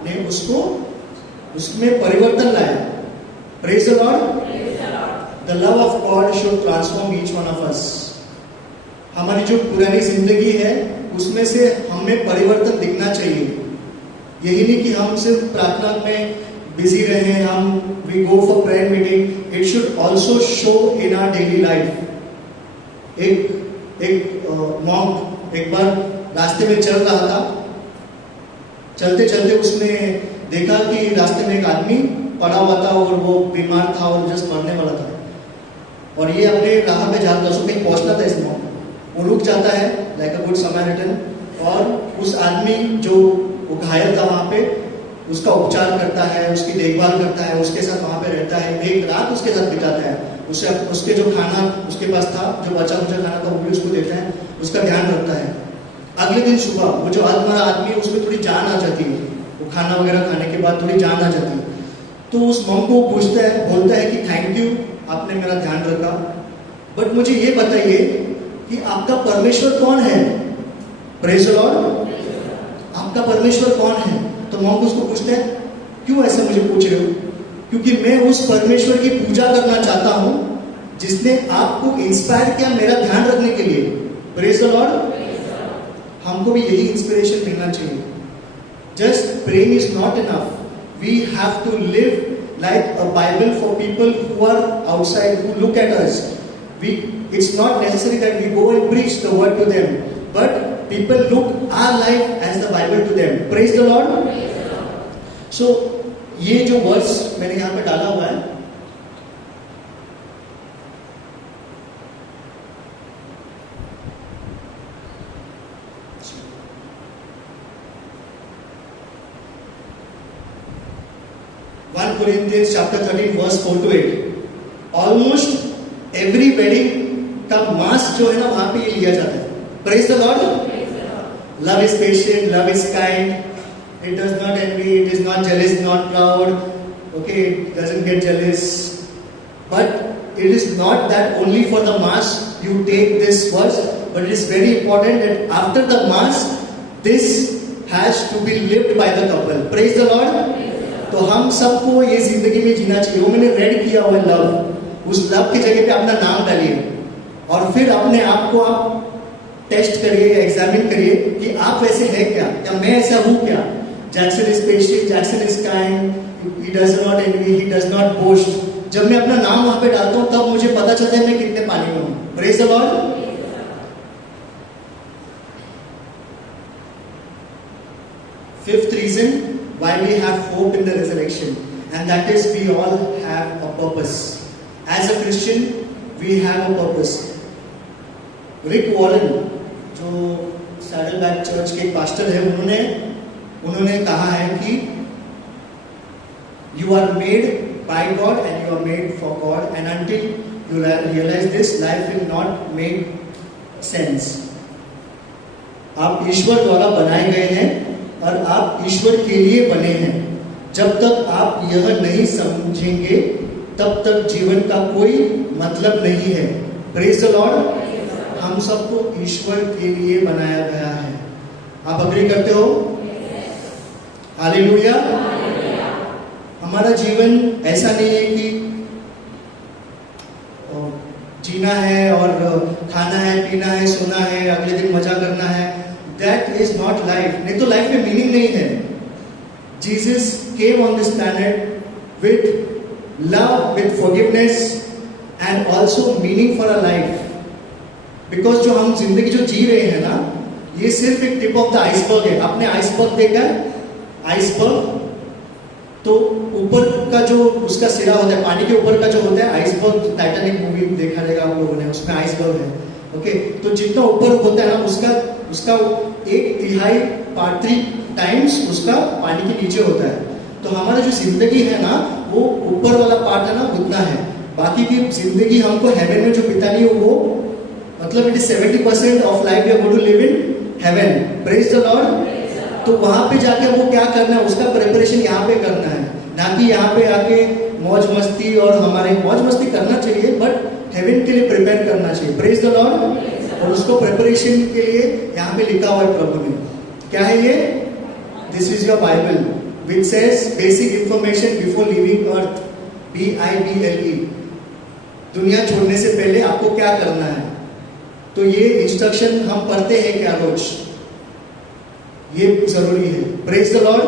ने उसमें परिवर्तन लाया। Praise the Lord. The love of God should transform each one of अस। हमारी जो पुरानी जिंदगी है उसमें से हमें परिवर्तन दिखना चाहिए। यही नहीं कि हम सिर्फ प्रार्थना में बिजी रहे, हम we go for prayer meeting, it should also show in our daily life. एक मॉन्क एक बार रास्ते में चल रहा था, चलते चलते उसने देखा कि रास्ते में एक आदमी पड़ा हुआ था और वो बीमार था और जस्ट मरने वाला था, और ये अपने राह पे जाता था, उसको कहीं पहुंचना था। इस मॉन्क वो रुक जाता है लाइक अ गुड समैरिटन, और उस आदमी जो वो घायल था वहां पे उसका उपचार करता है, उसकी देखभाल करता है, उसके साथ वहां पे रहता है, एक रात उसके साथ बिताता है। उसके जो खाना उसके पास था, जो बचा खुचा खाना था वो भी उसको देता है, उसका ध्यान रखता है। अगले दिन सुबह वो जो आदमरा आदमी है उसमें थोड़ी जान आ जाती है, वो खाना वगैरह खाने के बाद थोड़ी जान आ जाती है। तो उस मॉन्क को बोलता है कि थैंक यू, आपने मेरा ध्यान रखा, बट मुझे ये बताइए कि आपका परमेश्वर कौन है? Praise the Lord. आपका परमेश्वर कौन है? तो मॉन्क उसको पूछते हैं, क्यों ऐसे मुझे पूछ रहे हो? क्योंकि मैं उस परमेश्वर की पूजा करना चाहता हूं जिसने आपको इंस्पायर किया मेरा ध्यान रखने के लिए। Praise the Lord. हमको भी यही इंस्पिरेशन मिलना चाहिए। Just praying is not enough, we have to live like a Bible for people who are outside, who look at us. It's not necessary that we go and preach the word to them, but people look our life as the Bible to them. Praise the Lord. So ये जो verse मैंने यहाँ पे डाला हुआ है, Corinthians chapter 13 verse 4 to 8. Almost every wedding का मास जो है ना वहां पे ये लिया जाता है। Praise the Lord. Love is patient, love is kind, It does not envy, it is not jealous, not proud. Okay, it doesn't get jealous. But it is not that only for the mass you take this verse, but it is very important that after the mass, this has to be lived by the couple. Praise the Lord. तो हम सबको ये जिंदगी में जीना चाहिए. वो मैंने red किया हुआ लव, उस लव की जगह पे अपना नाम डालिए और फिर अपने आप को आप टेस्ट करिए, एग्जामिन करिए कि आप वैसे हैं क्या, या मैं ऐसा हूँ क्या. Jackson is patient, Jackson is kind, he does not N V, he does not boast. जब मैं अपना नाम वहां पे डालता हूँ तब मुझे पता चलता है मैं कितने पानी में हूँ. Praise the Lord. Fifth reason why we have hope in the resurrection, and that is we all have a purpose. As a Christian, we have a purpose. Rick Warren, जो सैडलबैक चर्च के pastor है, उन्होंने कहा है कि you are made by God and you are made for God, and until you realize this, life will not make sense. आप ईश्वर द्वारा बनाए गए हैं और आप ईश्वर के लिए बने हैं. जब तक आप यह नहीं समझेंगे तब तक जीवन का कोई मतलब नहीं है. Praise the Lord. हम सबको ईश्वर के लिए बनाया गया है. आप अग्री करते हो? हालेलुया. हमारा जीवन ऐसा नहीं है कि जीना है और खाना है, पीना है, सोना है, अगले दिन मजा करना है. That is not life. नहीं तो लाइफ में मीनिंग नहीं है. Jesus came on this planet with love, with forgiveness, and also meaning for our life. Because जो हम जिंदगी जो जी रहे हैं ना, ये सिर्फ एक टिप ऑफ द आइसबर्ग है. आपने आइसबर्ग देखा है? आइसबर्ग तो ऊपर का जो उसका सिरा होता है, पानी के ऊपर का जो होता है आइसबर्ग. टाइटैनिक मूवी देखा रहेगा आप लोगों ने, उसमें आइसबर्ग है. ओके, तो जितना ऊपर होता है ना, उसका 1/3 पार्ट 3 टाइम्स उसका पानी के नीचे होता है. तो हमारा जो जिंदगी है ना, वो ऊपर वाला पार्ट है ना, उतना है. बाकी की जिंदगी हमको हेवन में जो बितानी है, वो मतलब it is 70% of life we are going to live in heaven. Praise the Lord. तो वहां पे जाके वो क्या करना है, उसका प्रिपरेशन यहाँ पे करना है, ना कि यहाँ पे आके मौज मस्ती. और हमारे मौज मस्ती करना चाहिए, बट हेवन के लिए प्रिपेयर करना चाहिए. Praise the Lord. और उसको प्रिपरेशन के लिए यहाँ पे लिखा हुआ है प्रभु ने. क्या है ये? This is your Bible which says basic information before living earth. BIBLE. दुनिया छोड़ने से पहले आपको क्या करना है. तो ये इंस्ट्रक्शन हम पढ़ते हैं क्या रोज? ये जरूरी है. Praise the Lord.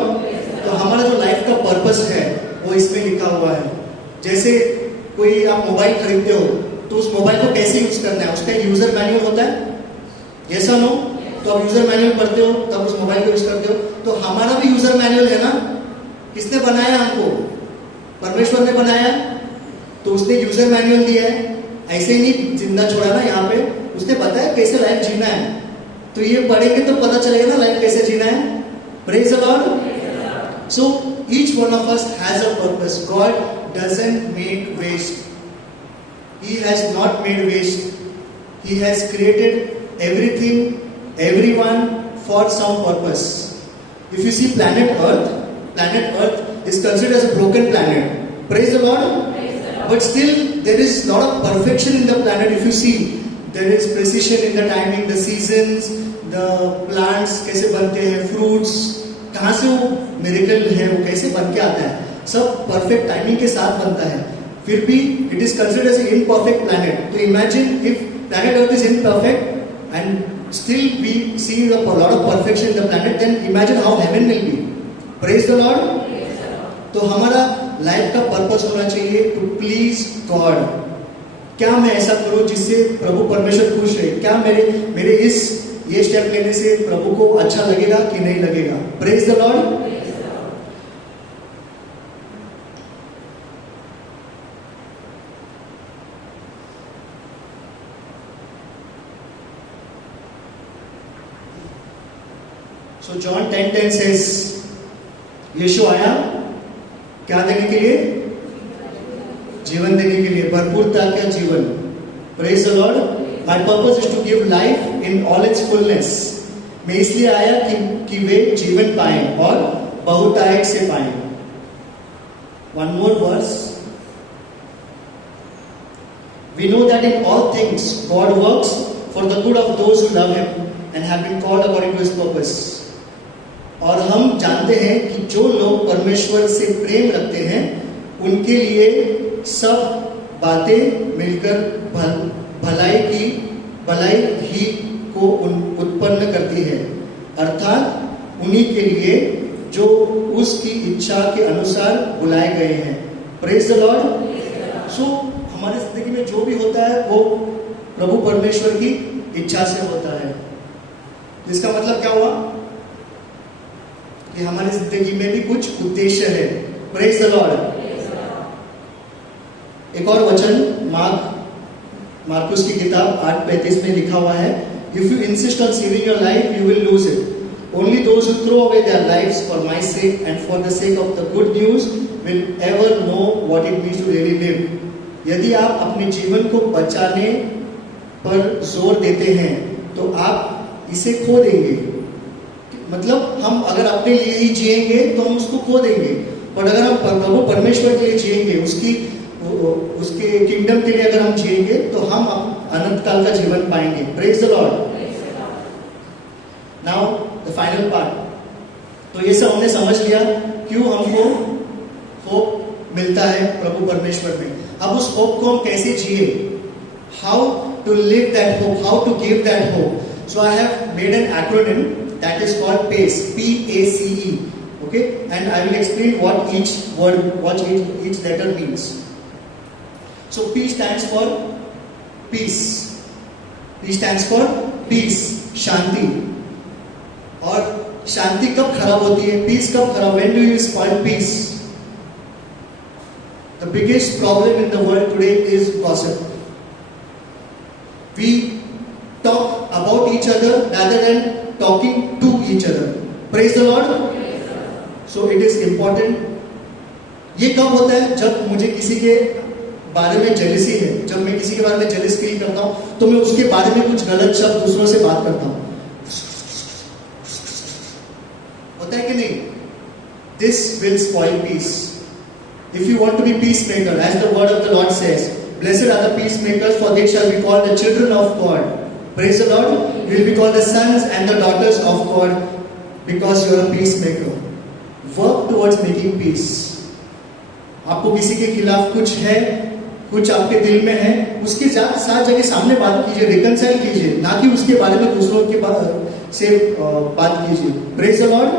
तो हमारा जो लाइफ का पर्पस है वो इसमें लिखा हुआ है. जैसे कोई आप मोबाइल खरीदते हो तो उस मोबाइल को कैसे यूज करना है, उसका यूजर मैनुअल होता है. यस और नो? तो आप यूजर मैनुअल पढ़ते हो तब उस मोबाइल को यूज करते हो. तो हमारा भी यूजर मैनुअल है ना. किसने बनाया हमको? परमेश्वर ने बनाया. तो उसने यूजर मैनुअल दिया है. ऐसे ही नहीं जिंदा छोड़ा ना यहाँ पे, उसने बताया कैसे लाइफ जीना है. तो ये पढ़ेंगे तो पता चलेगा ना लाइफ कैसे जीना है. Praise the Lord. So each one of us has a purpose. God doesn't make waste. He has not made waste. He has created everything, everyone for some purpose. If you see planet Earth is considered as a broken planet. Praise the Lord. But still there is lot of perfection in the planet. If you see, there is precision in the timing, the seasons, the plants कैसे बनते हैं, fruits कहाँ से वो miracle है, वो कैसे बन के आता है, सब perfect timing के साथ बनता है. फिर भी it is considered as an imperfect planet. So imagine if planet Earth is imperfect and still we see a lot of perfection in the planet, then imagine how heaven will be. Praise the Lord. तो हमारा life का purpose होना चाहिए to please God. क्या मैं ऐसा करूं जिससे प्रभु परमेश्वर खुश रहे? क्या मेरे ये स्टेप लेने से प्रभु को अच्छा लगेगा कि नहीं लगेगा? Praise the Lord. So John 10:10 says, यीशु आया क्या देने के लिए? जीवन देने के लिए, भरपूरता का जीवन. Praise the Lord. My purpose is to give life in all its fullness. मैं इसलिए आया कि वे जीवन पाएं और बहुतायत से पाएं। One more verse. We know that in all things God works for the good of those who love Him and have been called according to His purpose. और हम जानते हैं कि जो लोग परमेश्वर से प्रेम रखते हैं उनके लिए सब बातें मिलकर भलाई ही को उत्पन्न करती है, अर्थात उन्हीं के लिए जो उसकी इच्छा के अनुसार बुलाए गए हैं। Praise the Lord. सो हमारी जिंदगी में जो भी होता है वो प्रभु परमेश्वर की इच्छा से होता है। इसका मतलब क्या हुआ कि हमारी जिंदगी में भी कुछ उद्देश्य है। Praise the Lord. एक और वचन मार्कुस की किताब 8:35 में लिखा हुआ है, if you insist on saving your life you will lose it, only those who throw away their lives for my sake and for the sake of the good news will ever know what it means to really live. यदि आप अपने जीवन को बचाने पर जोर देते हैं तो आप इसे खो देंगे। मतलब हम अगर अपने लिए ही जिएंगे तो हम उसको खो देंगे, पर अगर हम प्रभु परमेश्वर के लिए जिएंगे, उसके किंगडम के लिए अगर हम जिएंगे तो हम अनंत काल का जीवन पाएंगे। Praise the Lord. Now the final part. तो ये सब हमने समझ लिया क्यों हमको होप मिलता है प्रभु परमेश्वर में। अब उस होप को हम कैसे जिए, how to live that hope, how to give that hope. So I have made an acronym that is called PACE, P-A-C-E, okay, and I will explain what each word, what each letter means. So P stands for peace. P stands for peace, शांति। और शांति कब खराब होती है, piece कब खराब, when do you spoil peace? The biggest problem in the world today is gossip. We talk about each other rather than talking to each other. Praise the Lord. So it is important. ये कब होता है, जब मुझे किसी के बारे में जेलसी है, जब मैं किसी के बारे में जेलस फील करता हूं तो मैं उसके बारे में कुछ गलत शब्द दूसरों से बात करता हूं। होता है कि नहीं? This will spoil peace. If you want to be peacemaker, as the word of the Lord says, blessed are the peacemakers, for they shall be called the children of God. Praise the Lord. You will be called the sons and the daughters of God because you are a peacemaker. Work towards making peace. आपको किसी के खिलाफ कुछ है, कुछ आपके दिल में है, उसके साथ जाके सामने बात कीजिए, रिकंसाइल कीजिए, ना कि उसके बारे में दूसरों के से बात कीजिए। Praise the Lord.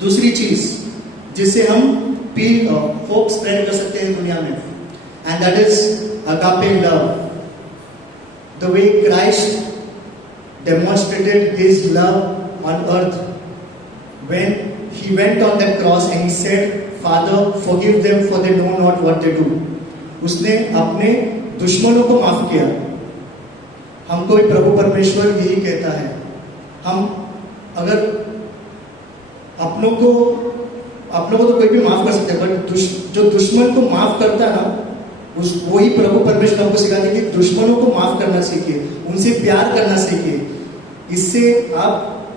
दूसरी चीज जिससे हम होप स्प्रेड कर सकते हैं दुनिया में, and that is agape love. The way Christ demonstrated His love on earth when He went on that cross and He said, Father, forgive them for they know not what they do. उसने अपने दुश्मनों को माफ किया। हमको भी प्रभु परमेश्वर यही कहता है। हम अगर अपनों को तो कोई भी माफ कर सकते हैं, बट जो दुश्मन को माफ करता है ना, वही प्रभु परमेश्वर हमको सिखाते हैं कि दुश्मनों को माफ करना सीखिए, उनसे प्यार करना सीखिए। इससे आप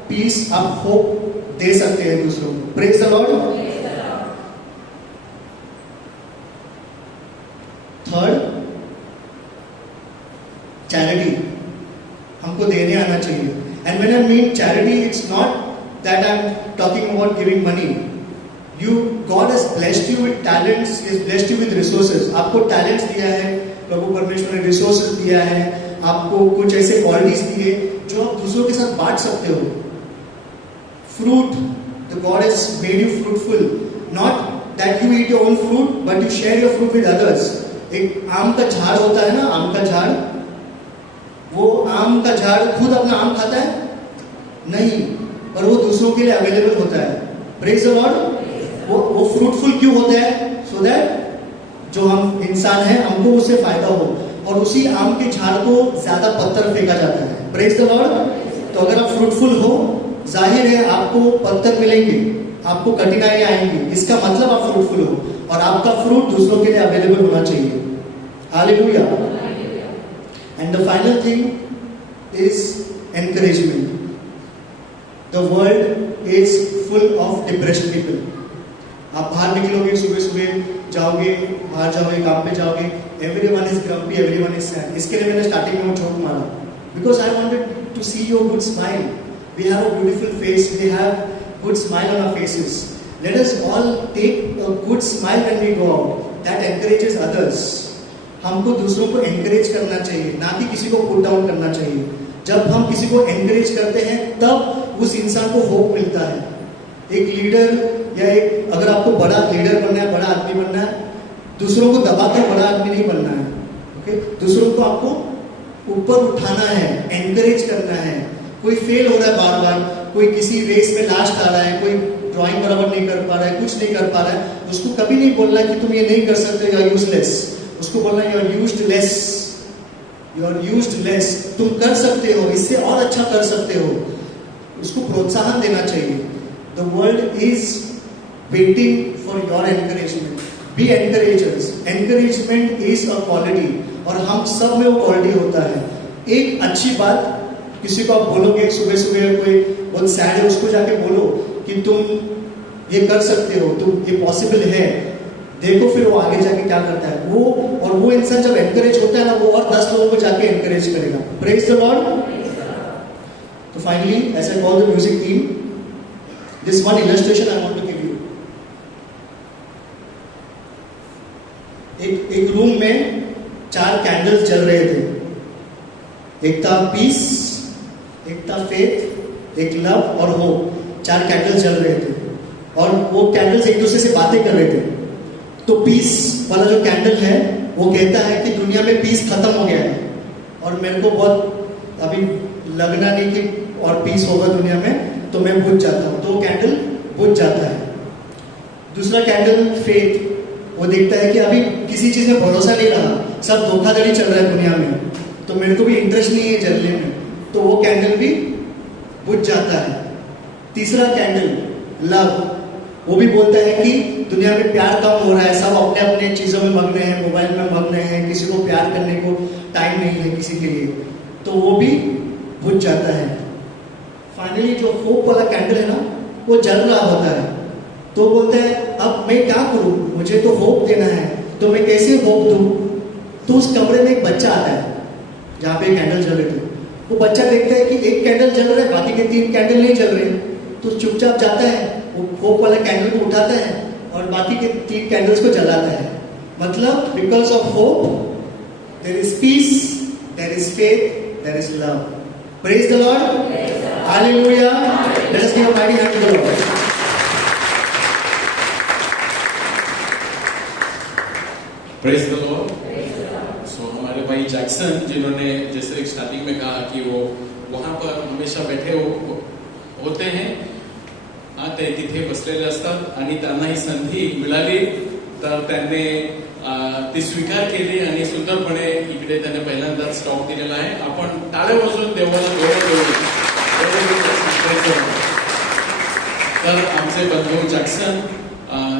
पीस, आप होप दे सकते हैं दूसरों को। Praise the Lord. Third, charity. हमको देने आना चाहिए। And when I mean charity, it's not that I am talking about giving money. God has blessed you with talents, He has blessed you with resources. आपको talents दिया है, प्रभु परमेश्वर ने resources दिया है, आपको कुछ ऐसे qualities दिए जो आप दूसरों के साथ बांट सकते हो। Fruit, the God has made you fruitful. Not that you eat your own fruit, but you share your fruit with others. एक आम का झाड़ होता है ना, आम का झाड़, वो आम का झाड़ खुद अपना आम खाता है? नहीं, पर वो दूसरों के लिए अवेलेबल होता है। Praise the Lord. वो फ्रूटफुल क्यों होता है? सो दैट जो हम इंसान हैं हमको उससे फायदा हो, और उसी आम के झाड़ को ज्यादा पत्थर फेंका जाता है। Praise the Lord. तो अगर आप फ्रूटफुल हो, जाहिर है आपको पत्थर मिलेंगे, आपको कठिनाइयां आएंगी, इसका मतलब आप फ्रूटफुल हो, और आपका फ्रूट दूसरों के लिए अवेलेबल होना चाहिए। Hallelujah. And the final thing is encouragement. The world is full of depressed people. आप बाहर निकलोगे, सुबह सुबह जाओगे, बाहर जाओगे, काम पे जाओगे, everyone is grumpy, everyone is sad. इसके लिए मैंने स्टार्टिंग में वो जोक मारा, because I wanted to see your good smile. We have a beautiful face, we have good smile on our faces. Let us all take a good smile when we go out. That encourages others. हमको दूसरों को encourage करना चाहिए, ना कि किसी को put down करना चाहिए. जब हम किसी को encourage करते हैं, तब उस इंसान को hope मिलता है. एक लीडर या एक, अगर आपको बड़ा लीडर बनना है, बड़ा आदमी बनना है, दूसरों को दबाकर बड़ा आदमी नहीं बनना है. ओके, दूसरों को आपको ऊपर उठाना है, एनकरेज करना है. कोई फेल हो रहा है बार बार, कोई किसी रेस में लास्ट आ रहा है, कोई ड्राइंग बराबर नहीं कर पा रहा है, कुछ नहीं कर पा रहा है, उसको कभी नहीं बोलना कि तुम ये नहीं कर सकते, यू आर यूजलेस. उसको बोलना you are useless, you are useless. तुम कर सकते हो, इससे और अच्छा कर सकते हो. उसको प्रोत्साहन देना चाहिए. The world is waiting for your encouragement. Be encouragers. Encouragement is a quality, और हम सब में वो quality होता है. एक अच्छी बात किसी को आप बोलोगे, सुबह सुबह कोई बहुत सैड है, उसको जाके बोलो कि तुम ये कर सकते हो, तुम ये पॉसिबल है. देखो फिर वो आगे जाके क्या करता है. वो और वो इंसान जब एनकरेज होता है ना, वो और 10 लोगों को जाके एनकरेज करेगा. Praise the Lord. तो finally, as I call the music team, this one illustration I want to give you. एक रूम में 4 कैंडल्स जल रहे थे. एक था पीस, एक था फेथ, एक लव और होप. 4 कैंडल्स जल रहे थे और वो कैंडल्स एक दूसरे से बातें कर रहे थे. तो पीस वाला जो कैंडल है वो कहता है कि दुनिया में पीस खत्म हो गया है और मेरे को बहुत अभी लगना नहीं कि और पीस होगा दुनिया में, तो मैं बुझ जाता हूँ. तो वो कैंडल बुझ जाता है. दूसरा कैंडल फेथ, वो देखता है कि अभी किसी चीज में भरोसा नहीं रहा, सब धोखाधड़ी चल रहा है दुनिया में, तो मेरे को भी इंटरेस्ट नहीं है जलने में, तो वो कैंडल भी बुझ जाता है. तीसरा कैंडल लव, वो भी बोलता है कि दुनिया में प्यार कम हो रहा है, सब अपने अपने चीजों में मग्न हैं, मोबाइल में मग्न हैं, किसी को प्यार करने को टाइम नहीं है किसी के लिए, तो वो भी बुझ जाता है. फाइनली जो होप वाला कैंडल है ना, वो जल रहा होता है. तो बोलता है अब मैं क्या करूं, मुझे तो होप देना है, तो मैं कैसे होप दूं. तो उस कमरे में एक बच्चा आता है जहाँ पे कैंडल जल रहे थे. वो बच्चा देखता है कि एक कैंडल जल रहा है, बाकी के 3 कैंडल नहीं जल रहे. तो चुपचाप जाता है, वो होप वाला कैंडल को उठाता है और बाकी के 3 कैंडल्स को जलाता है. मतलब because of hope there is peace, there is faith, there is love. Praise the Lord. Hallelujah. Let us give a mighty hand to the Lord. Praise the Lord. So हमारे भाई जैक्सन, जिन्होंने जैसे starting में कहा कि वो वहाँ पर हमेशा बैठे होते हैं, ते तिथे बसलेले असतात आणि त्यांना ही संधी मिळाली तर त्यांनी ती स्वीकार केली आणि सुंदरपणे इकडे त्याने पहिल्यांदाच स्टॉप दिलेला आहे. आपण टाळ्या वाजवून देवाला गौरव देऊ. तर आमचे बंधू जॅक्सन,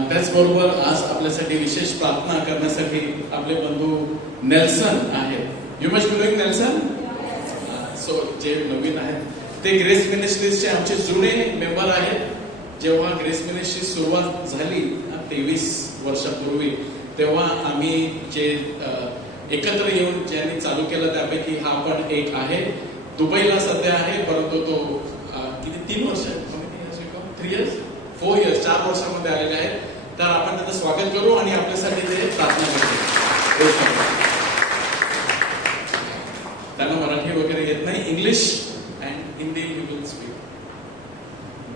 त्याचबरोबर आज आपल्यासाठी विशेष प्रार्थना करण्यासाठी आपले बंधू नेल्सन आहेत. You must be knowing Nelson. So जे नवीन आहेत ते ग्रेस मिनिस्ट्रीजचे आमचे जुने मेंबर आहेत. जेव्हा ग्रेस मिनिस्ट्री सुरुवात झाली 23 वर्षापूर्वी, तेव्हा आम्ही जे एकत्र येऊन ज्यांनी चालू केलं त्यापैकी हा पण एक आहे. दुबईला सध्या आहे, परंतु तो किती 3 वर्ष 3 इयर्स 4 इयर्स 4 वर्षामध्ये आलेले आहेत. तर आपण त्याचं स्वागत करू आणि आपल्यासाठी ते प्रार्थना करू. त्यांना मराठी वगैरे येत नाही, English and Hindi you will speak.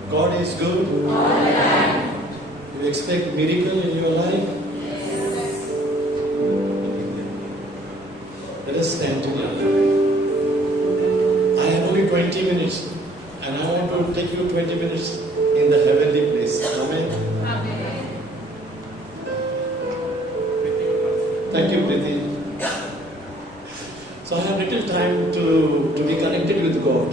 God is good. You expect miracle in your life? Let us stand together. I have only 20 minutes and I want to take you 20 minutes in the heavenly place. Amen. Amen. Thank you, Priti. So I have little time to be connected with God.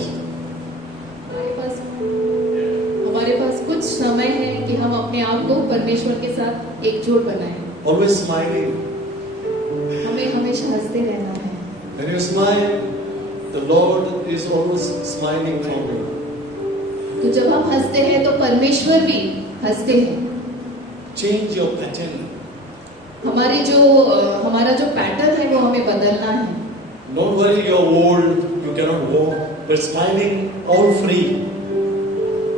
हमारे पास कुछ समय है कि हम अपने आप को परमेश्वर के साथ एकजुट बनाएं. Always smiling. हमें हमेशा हंसते रहना है. When you smile, the Lord is always smiling from you. तो जब हम हंसते हैं तो परमेश्वर भी हंसते हैं। Change your pattern. हमारा जो पैटर्न है वो हमें बदलना है। Don't worry, you're old, you cannot walk, but smiling, all free.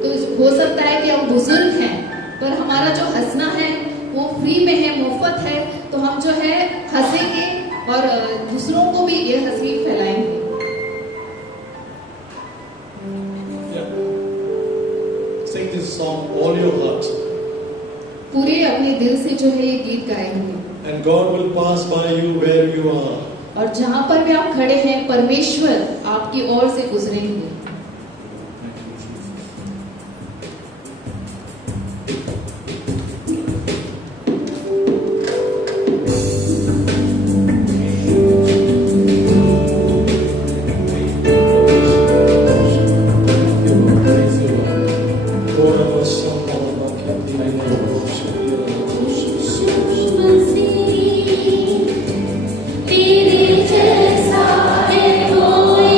तो हो सकता है कि हम बुजुर्ग हैं, पर हमारा जो हंसना है वो फ्री में है, मुफ्त है, तो हम जो है हंसेंगे और दूसरों को भी ये हंसी फैलाएंगे। Yeah. Sing this song, all your heart. पूरे अपने दिल से जो है ये गीत गाएंगे। And God will pass by you where you are. और जहाँ पर भी आप खड़े हैं, परमेश्वर आपकी ओर से गुजरेंगे। तेरे जैसा है कोई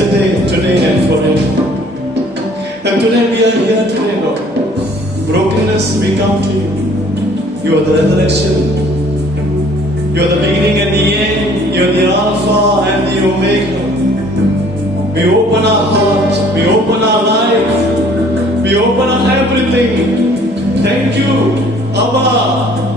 yesterday, today, and forever. And today we are here today, Lord. Brokenness, we come to you. You are the resurrection. You are the beginning and the end. You are the Alpha and the Omega. We open our heart. We open our life. We open our everything. Thank you, Abba.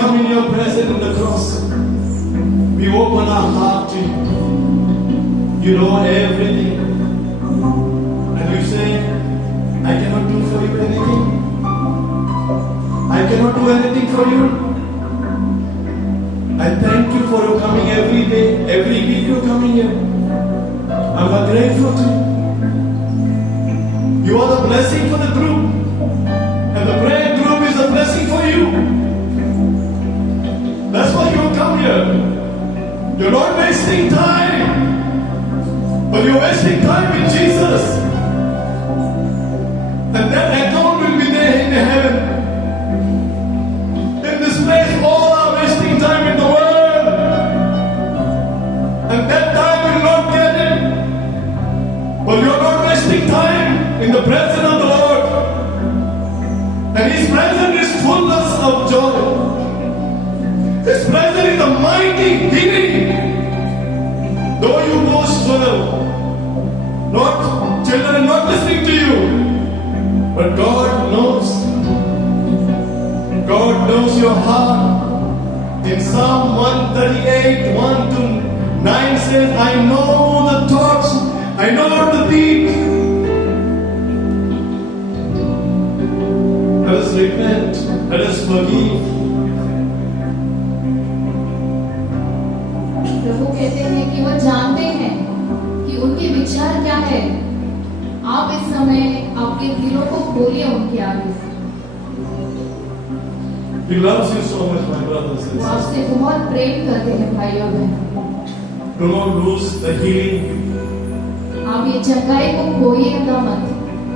come in your presence in the cross, we open our heart to you. You know everything. And you say, I cannot do for you anything. I cannot do anything for you. I thank you for your coming every day, every week you're coming here. I'm grateful to you. You are the blessing for the group. And the prayer group is a blessing for you. That's why you come here. You're not wasting time. But you're wasting time with Jesus. And that account will be there in heaven. In this place, all are wasting time in the world. And that time will not get it. But you're not wasting time in the presence of the Lord. And His presence is fullness of joy. His presence is a mighty healing. Though you go struggle, children are not listening to you. But God knows. God knows your heart. In Psalm 138, 1 to 9 says, I know the thoughts, I know the deeds. Let us repent, let us forgive. प्रभु कहते हैं कि वो जानते हैं कि उनके विचार क्या है। आप इस समय आपके दिलों को खोलिए उनके आगे। He loves you so much, my brothers and वो sisters. आपसे बहुत प्रेम करते हैं भाई और बहन। Do not lose the healing. आप ये चंगाई को खोइएगा मत।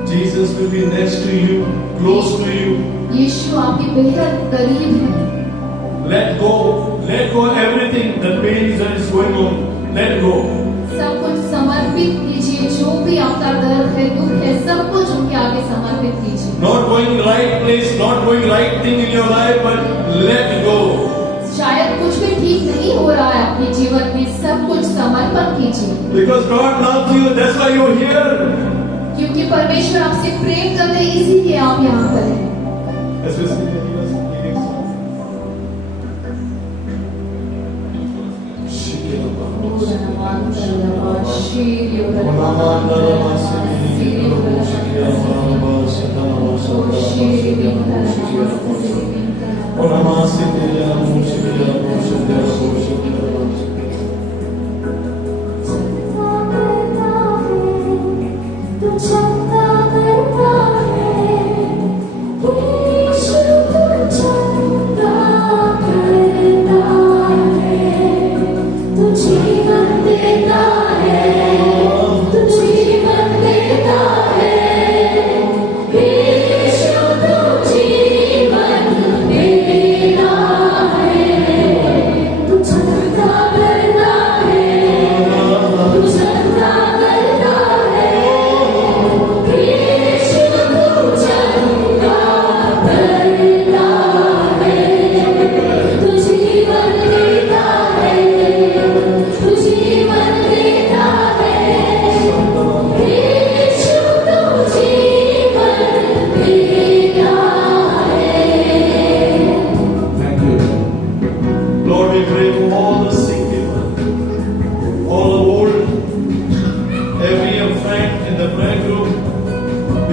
Jesus will be next to you, close to you. यीशु आपके बेहद करीब है। Let go everything, the pain that is going on. Let go. सब कुछ समर्पित कीजिए, जो भी आपका दर्द है, दुख है, सब कुछ उनके आगे समर्पित कीजिए। Not going right place, not going right thing in your life, but let go. शायद कुछ भी ठीक नहीं हो रहा है आपके जीवन में, सब कुछ समर्पण कीजिए। Because God loves you, that's why you're here. क्योंकि परमेश्वर आपसे प्रेम करते हैं, इसीलिए आप यहाँ पर हैं। As we sing the healing song.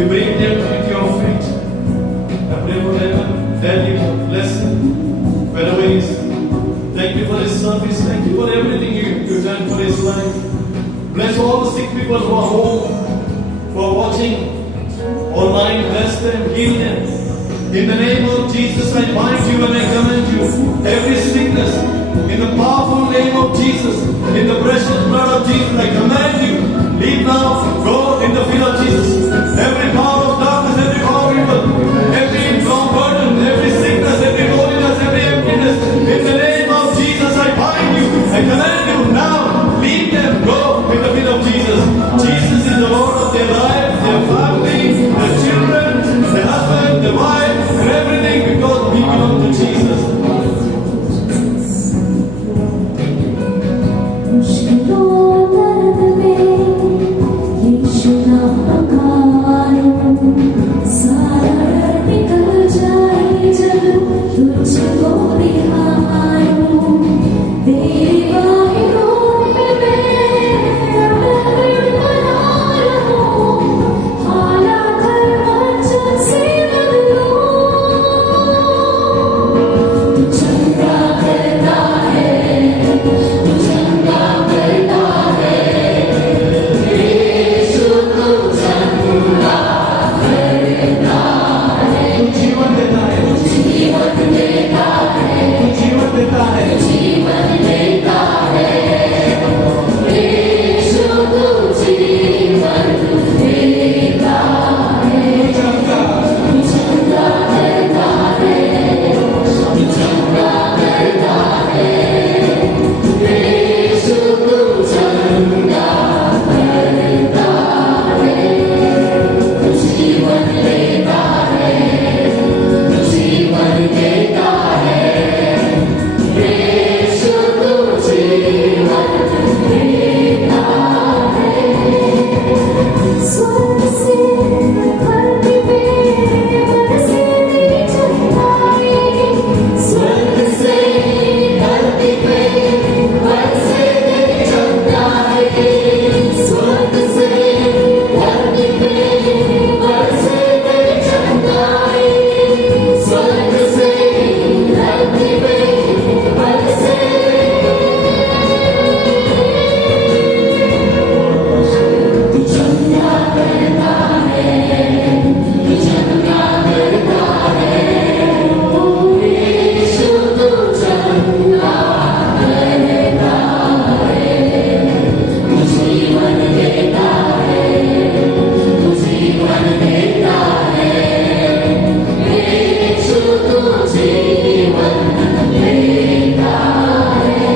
We bring them with your feet. I pray for them that you bless him wherever he is. Thank you for his service. Thank you for everything you've done for his life. Bless all the sick people who are home, who are watching online. Bless them, heal them. In the name of Jesus, I bind you and I command you. Every sickness, in the powerful name of Jesus, in the precious blood of Jesus, I command you. Leave now, go in the field of Jesus. Every power of darkness, every power of evil, every wrong burden, every sickness, every loneliness, every emptiness, in the name of Jesus, I bind you. I command you now. Leave them, go in the field of Jesus. Jesus is the Lord of their life, their family, their children, their husband, their wife, and everything, because we belong to Jesus. मुश्किलों दर्द में यीशु नाम का जीवन देता है, जीवन देता है, जीवन देता है, जीवन देता है। यीशु तू जीवन देता है, चंगा चंगा करता है, चंगा करता है। यीशु तू चंगा करता है, जीवन देता है, जीवन देता है। यीशु तू जीवन देता है। स्वर्ग से धरती पे बरसे तेरी चंगाई, स्वर्ग से धरती पे बरसे तेरी चंगाई, स्वर्ग से धरती पे बरसे तेरी चंगाई, स्वर्ग से धरती पे बरसे तू चंगा करता है, तू चंगा करता है। यीशु तू चंगा करता है, तू जीवन देता है, तू जीवन देता है। यीशु तू जीवन देता है।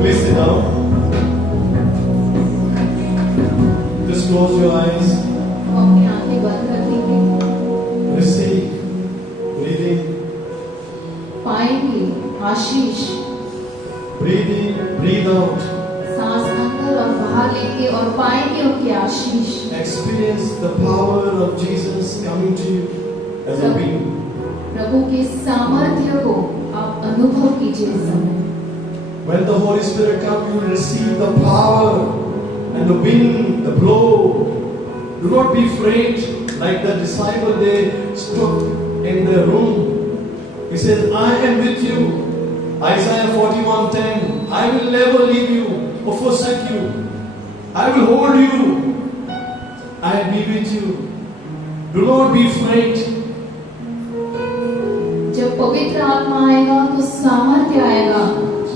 Please sit down. Just close your eyes. अपनी आंखें बंद कर देंगे, Receive. Breathe in. पाएंगे आशीष। Breathe in. Breathe out. सांस अंदर और बाहर लेंगे और पाएंगे उनकी आशीष। Experience the power of Jesus coming to you as a being. प्रभु के सामर्थ्य को आप अनुभव कीजिए इस समय। When the Holy Spirit comes, you will receive the power and the wind, the blow. Do not be afraid like the disciple, they stood in the room. He says, I am with you. Isaiah 41:10. I will never leave you or forsake you. I will hold you. I will be with you. Do not be afraid. जब पवित्र आत्मा आएगा तो सामर्थ्य आएगा।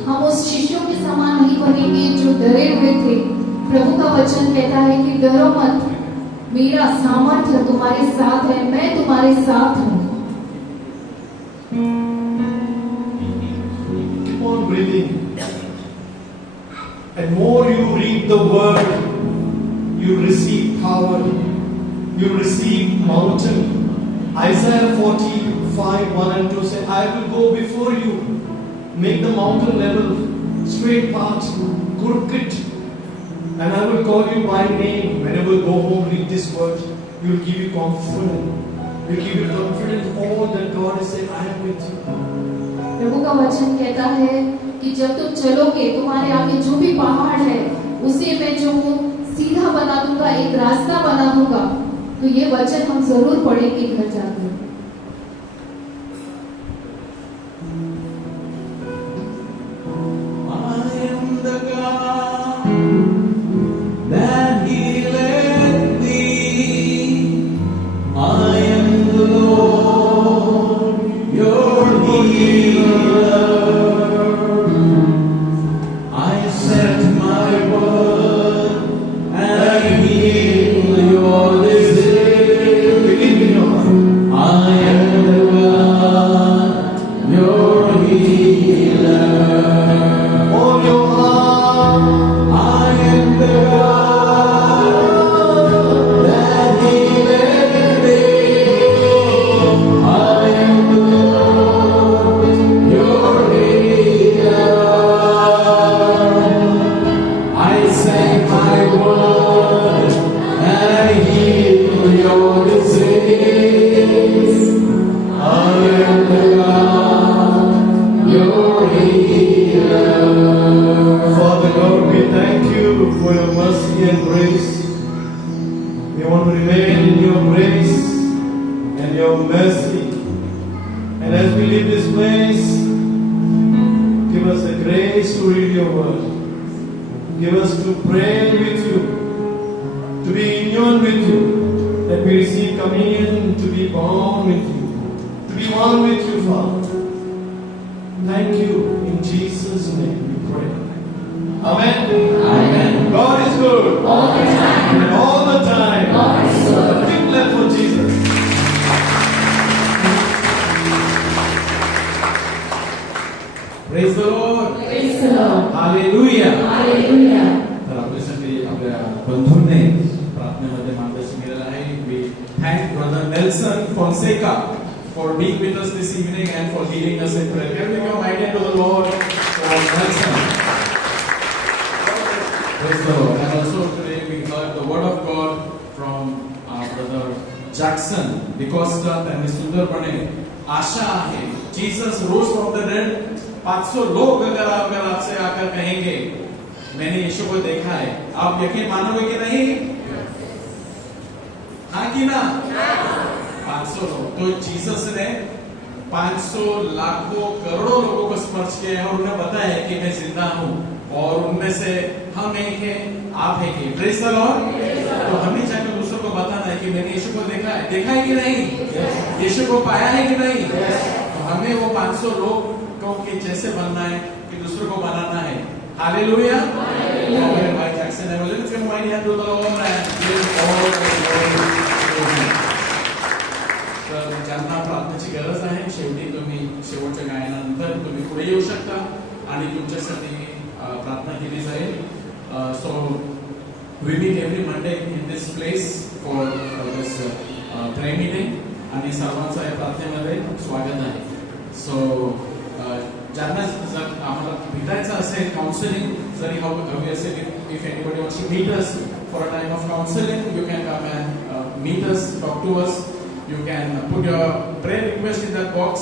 हम उस शिष्यों के समान नहीं बनेंगे जो डरे हुए थे। प्रभु का वचन कहता है कि डरो मत, मेरा सामर्थ्य तुम्हारे साथ है, मैं तुम्हारे साथ हूँ। Keep on breathing. And more you read the word, you receive power, you receive mountain. Isaiah 45:1-2 says, I will go before you, make the mountain level, straight paths, crooked, and I will call you by name. Whenever you go home, read this word, you will give you confidence. You give you confidence all that God is saying, I am with you. प्रभु का वचन कहता है कि जब तुम चलोगे, तुम्हारे आगे जो भी पहाड़ है उसे मैं जो हूँ सीधा बना दूंगा, एक रास्ता बना दूंगा। तो ये वचन हम जरूर पढ़ेंगे घर जाकर। I am the God that healeth thee. I am the Lord, your healer. I sent my word and I heal your disease. Believe in your heart. I am the God, your healer. All your heart. I am the God that healeth thee. I am the Lord, your healer. place, give us the grace to read your word. Give us to pray with you, to be in union with you, that we receive communion, to be born with you, to be one with you, Father. Thank you. In Jesus' name we pray. Amen. Amen. God is good. All the time. And all the time. God is good. Big clap for Jesus. Praise the Lord. Praise the Lord. Hallelujah. Hallelujah. तर आपल्यासाठी आपल्या बंधूंनी प्रार्थनेमध्ये मार्गदर्शन केलेलं आहे. We thank Brother Nelson Fonseca for being with us this evening and for leading us in prayer. Can we give a mighty hand to the Lord for Nelson? Praise the Lord. And also today we heard the word of God from our Brother Jackson DeCosta. त्यांनी सुंदरपणे आशा आहे. Jesus rose from the dead. 500 लोग अगर आपसे आकर कहेंगे मैंने यीशु को देखा है, आप यकीन मानोगे कि नहीं? हाँ कि ना? 500 लोग, तो जीसस ने 500 लाखों करोड़ों लोगों को स्पर्श किया है और उन्हें बताया है कि मैं जिंदा हूँ और उनमें से हम एक हैं, आप एक हैं। Praise the Lord. तो हमें जाकर दूसरों को बताना है कि मैंने यीशु को देखा है कि नहीं, यीशु को पाया है कि नहीं। तो हमें वो 500 लोग के जैसे बनना है कि दूसरों को बनाना है। हालेलुया। भाई जैक्सन है, let's give my hand to the Lord and give all the glory to Him. तर ज्यांना प्रार्थनेची गरज आहे, शेवटी तुम्ही शेवटच्या गायनानंतर तुम्ही पुढे येऊ शकता आणि तुमच्यासाठी प्रार्थना केली जाईल. So we meet every Monday in this place for this prayer meeting आणि सर्वांचं या प्रार्थनेमध्ये स्वागत आहे. So ज्यांना जर आम्हाला भेटायचं असेल काउन्सिलिंग जरी हवी असेल, if anybody wants to meet us for a time of counseling, you can come and meet us, talk to us. You can put your prayer request in that box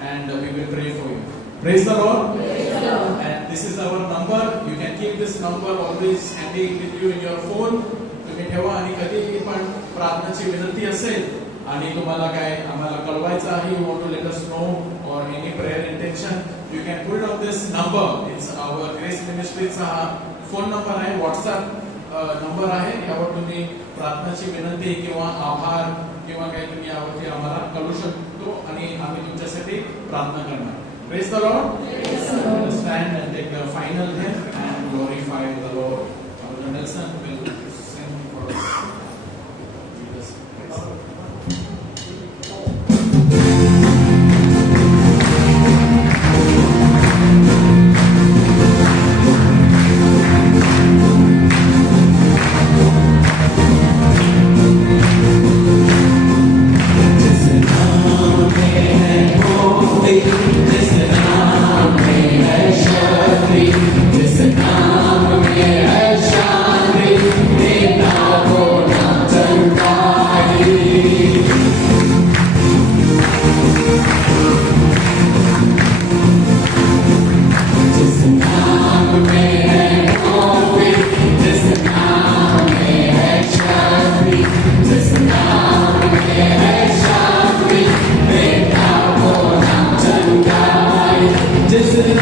and we will pray for you. Praise the Lord. Praise the Lord. And this is our number. You can keep this number always handy with you in your phone. तुम्ही ठेवा आणि कधीही पण प्रार्थनेची विनंती असेल आणि तुम्हाला काय आम्हाला कळवायचं आहे, you want to let us know or any prayer intention, you can put it on this number. It's our Grace Ministryचा फोन नंबर आहे, WhatsApp नंबर आहे. यावर तुम्ही प्रार्थनेची विनंती किंवा आभार किंवा काही तुम्ही यावरती आम्हाला कळवू शकतो आणि आम्ही तुमच्यासाठी प्रार्थना करणार. Praise the Lord. Let us stand and take the final hymn and glorify the Lord. Brother Nelson will sing for us. Jesus. Praise the Lord. This is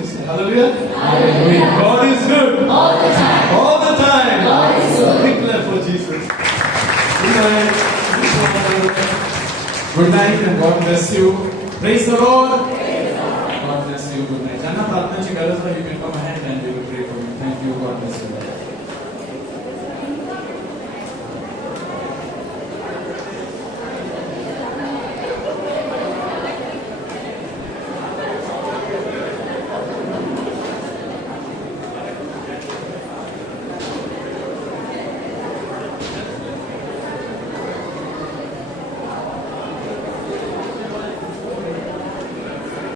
blessings. Hallelujah. Hallelujah. God is good. All the time. All the time. God is good. Big clap for Jesus. Good night. Good night and God bless you. Praise the Lord. God bless you. Good night. ज्यांना प्रार्थनेची गरज आहे, you can come ahead and we will pray for you. Thank you. God bless you.